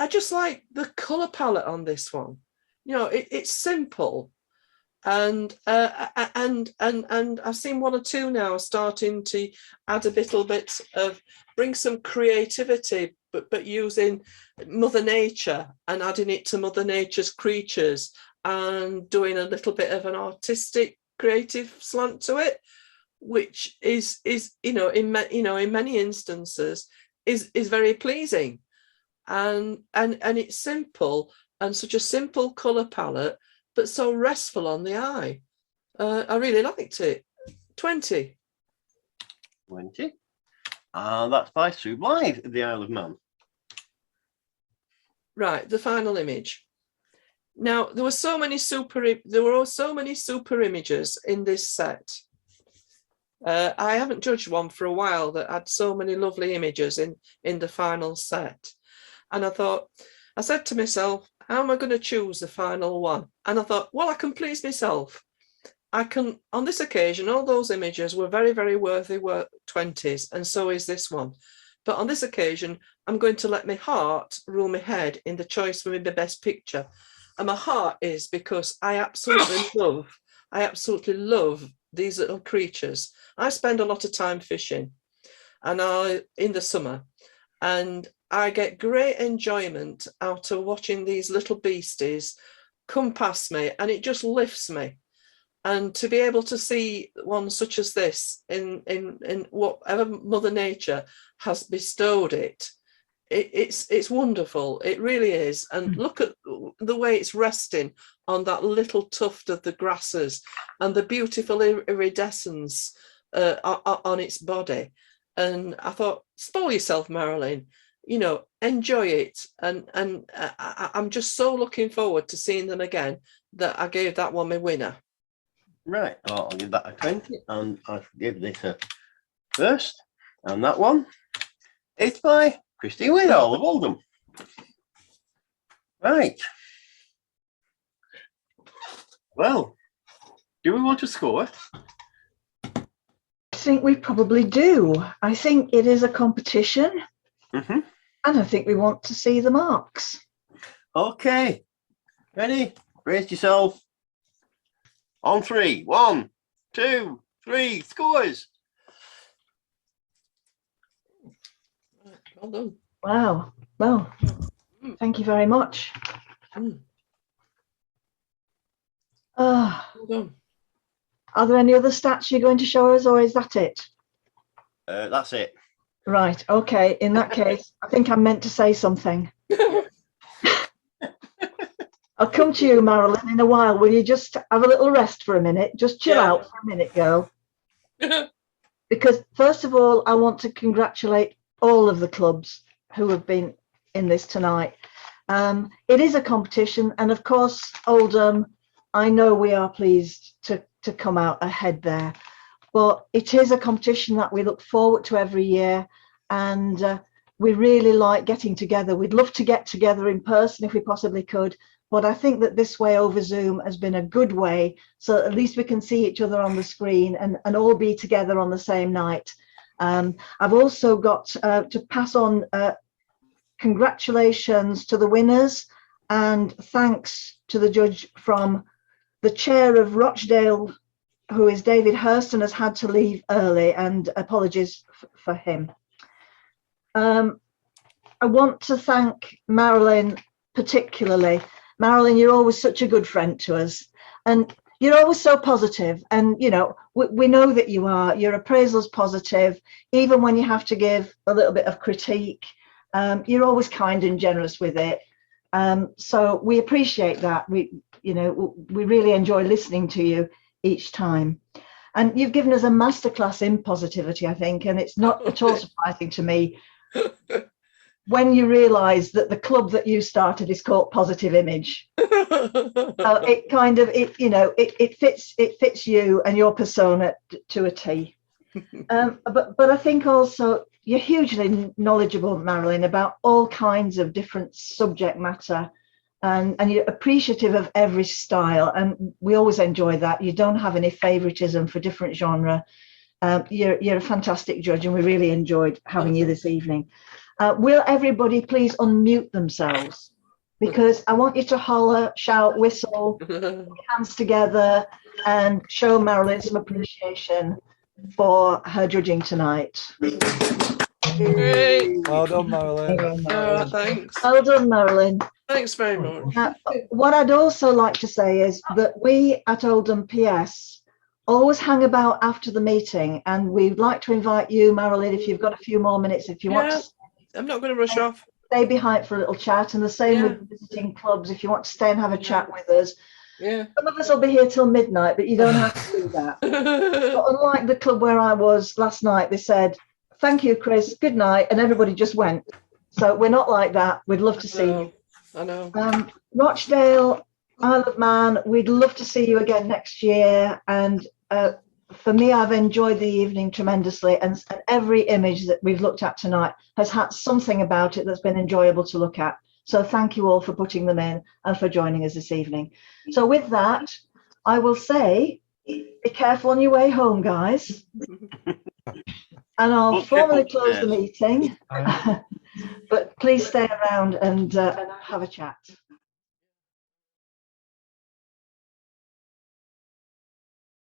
I just like the colour palette on this one. It's simple, and I've seen 1 or 2 now starting to add a little bit of, bring some creativity, but using Mother Nature and adding it to Mother Nature's creatures, and doing a little bit of an artistic, creative slant to it, which is in many instances is very pleasing. And it's simple, and such a simple colour palette, but so restful on the eye. I really liked it. 20. 20. And that's by Sue Blythe of the Isle of Man. Right, the final image. Now, there were so many super images in this set. I haven't judged one for a while that had so many lovely images in the final set. And I said to myself, how am I going to choose the final one? And I thought, well, I can please myself. I can, on this occasion, all those images were very, very worthy 20s, and so is this one. But on this occasion, I'm going to let my heart rule my head in the choice for the best picture. And my heart is because I absolutely love these little creatures. I spend a lot of time fishing, and in the summer, and I get great enjoyment out of watching these little beasties come past me, and it just lifts me. And to be able to see one such as this in whatever Mother Nature has bestowed it's wonderful. It really is. And look at the way it's resting on that little tuft of the grasses and the beautiful iridescence on its body. And I thought, spoil yourself, Marilyn. Enjoy it, and I'm just so looking forward to seeing them again that I gave that one my winner. Right, I'll give that a 20, and I'll give this a first. And that one is by Christine Whitehall of Oldham. Right. Well, do we want to score? I think we probably do. I think it is a competition. Mm-hmm. And I think we want to see the marks. Okay. Ready? Brace yourself. On 3. 1, 2, 3. Scores. Well done. Wow. Well, thank you very much. Well done. Are there any other stats you're going to show us, or is that it? That's it. Right. Okay. In that case, I think I'm meant to say something. I'll come to you, Marilyn, in a while. Will you just have a little rest for a minute? Just chill out for a minute, girl. Because first of all, I want to congratulate all of the clubs who have been in this tonight. It is a competition, and of course, Oldham, I know we are pleased to come out ahead there, but it is a competition that we look forward to every year, and we really like getting together. We'd love to get together in person if we possibly could, but I think that this way over Zoom has been a good way, so at least we can see each other on the screen and all be together on the same night. I've also got to pass on congratulations to the winners and thanks to the judge from the chair of Rochdale, who is David Hurston, has had to leave early, and apologies for him. I want to thank Marilyn particularly. Marilyn, you're always such a good friend to us, and you're always so positive, and you know, we know that you are. Your appraisal's positive, even when you have to give a little bit of critique. You're always kind and generous with it, so we appreciate that. We really enjoy listening to you each time, and you've given us a masterclass in positivity, I think, and it's not at all surprising to me when you realise that the club that you started is called Positive Image. It kind of it fits you and your persona to a T. But I think also you're hugely knowledgeable, Marilyn, about all kinds of different subject matter, and you're appreciative of every style, and we always enjoy that. You don't have any favoritism for different genre. You're a fantastic judge, and we really enjoyed having you this evening. Will everybody please unmute themselves, because I want you to holler, shout, whistle, put your hands together, and show Marilyn some appreciation for her judging tonight. Great. Well done, Marilyn. Thanks. Well done, Marilyn. Thanks very much. What I'd also like to say is that we at IoMPS always hang about after the meeting, and we'd like to invite you, Marilyn, if you've got a few more minutes, if you want to. I'm not going to rush off. Stay behind for a little chat, and the same with visiting clubs. If you want to stay and have a chat with us, some of us will be here till midnight, but you don't have to do that. But unlike the club where I was last night, they said, "Thank you, Chris. Good night," and everybody just went. So we're not like that. We'd love to see you. I know. Rochdale, Isle of Man, we'd love to see you again next year. And for me, I've enjoyed the evening tremendously, and every image that we've looked at tonight has had something about it that's been enjoyable to look at. So thank you all for putting them in and for joining us this evening. So with that, I will say, be careful on your way home, guys. And I'll formally close the meeting, but please stay around and have a chat.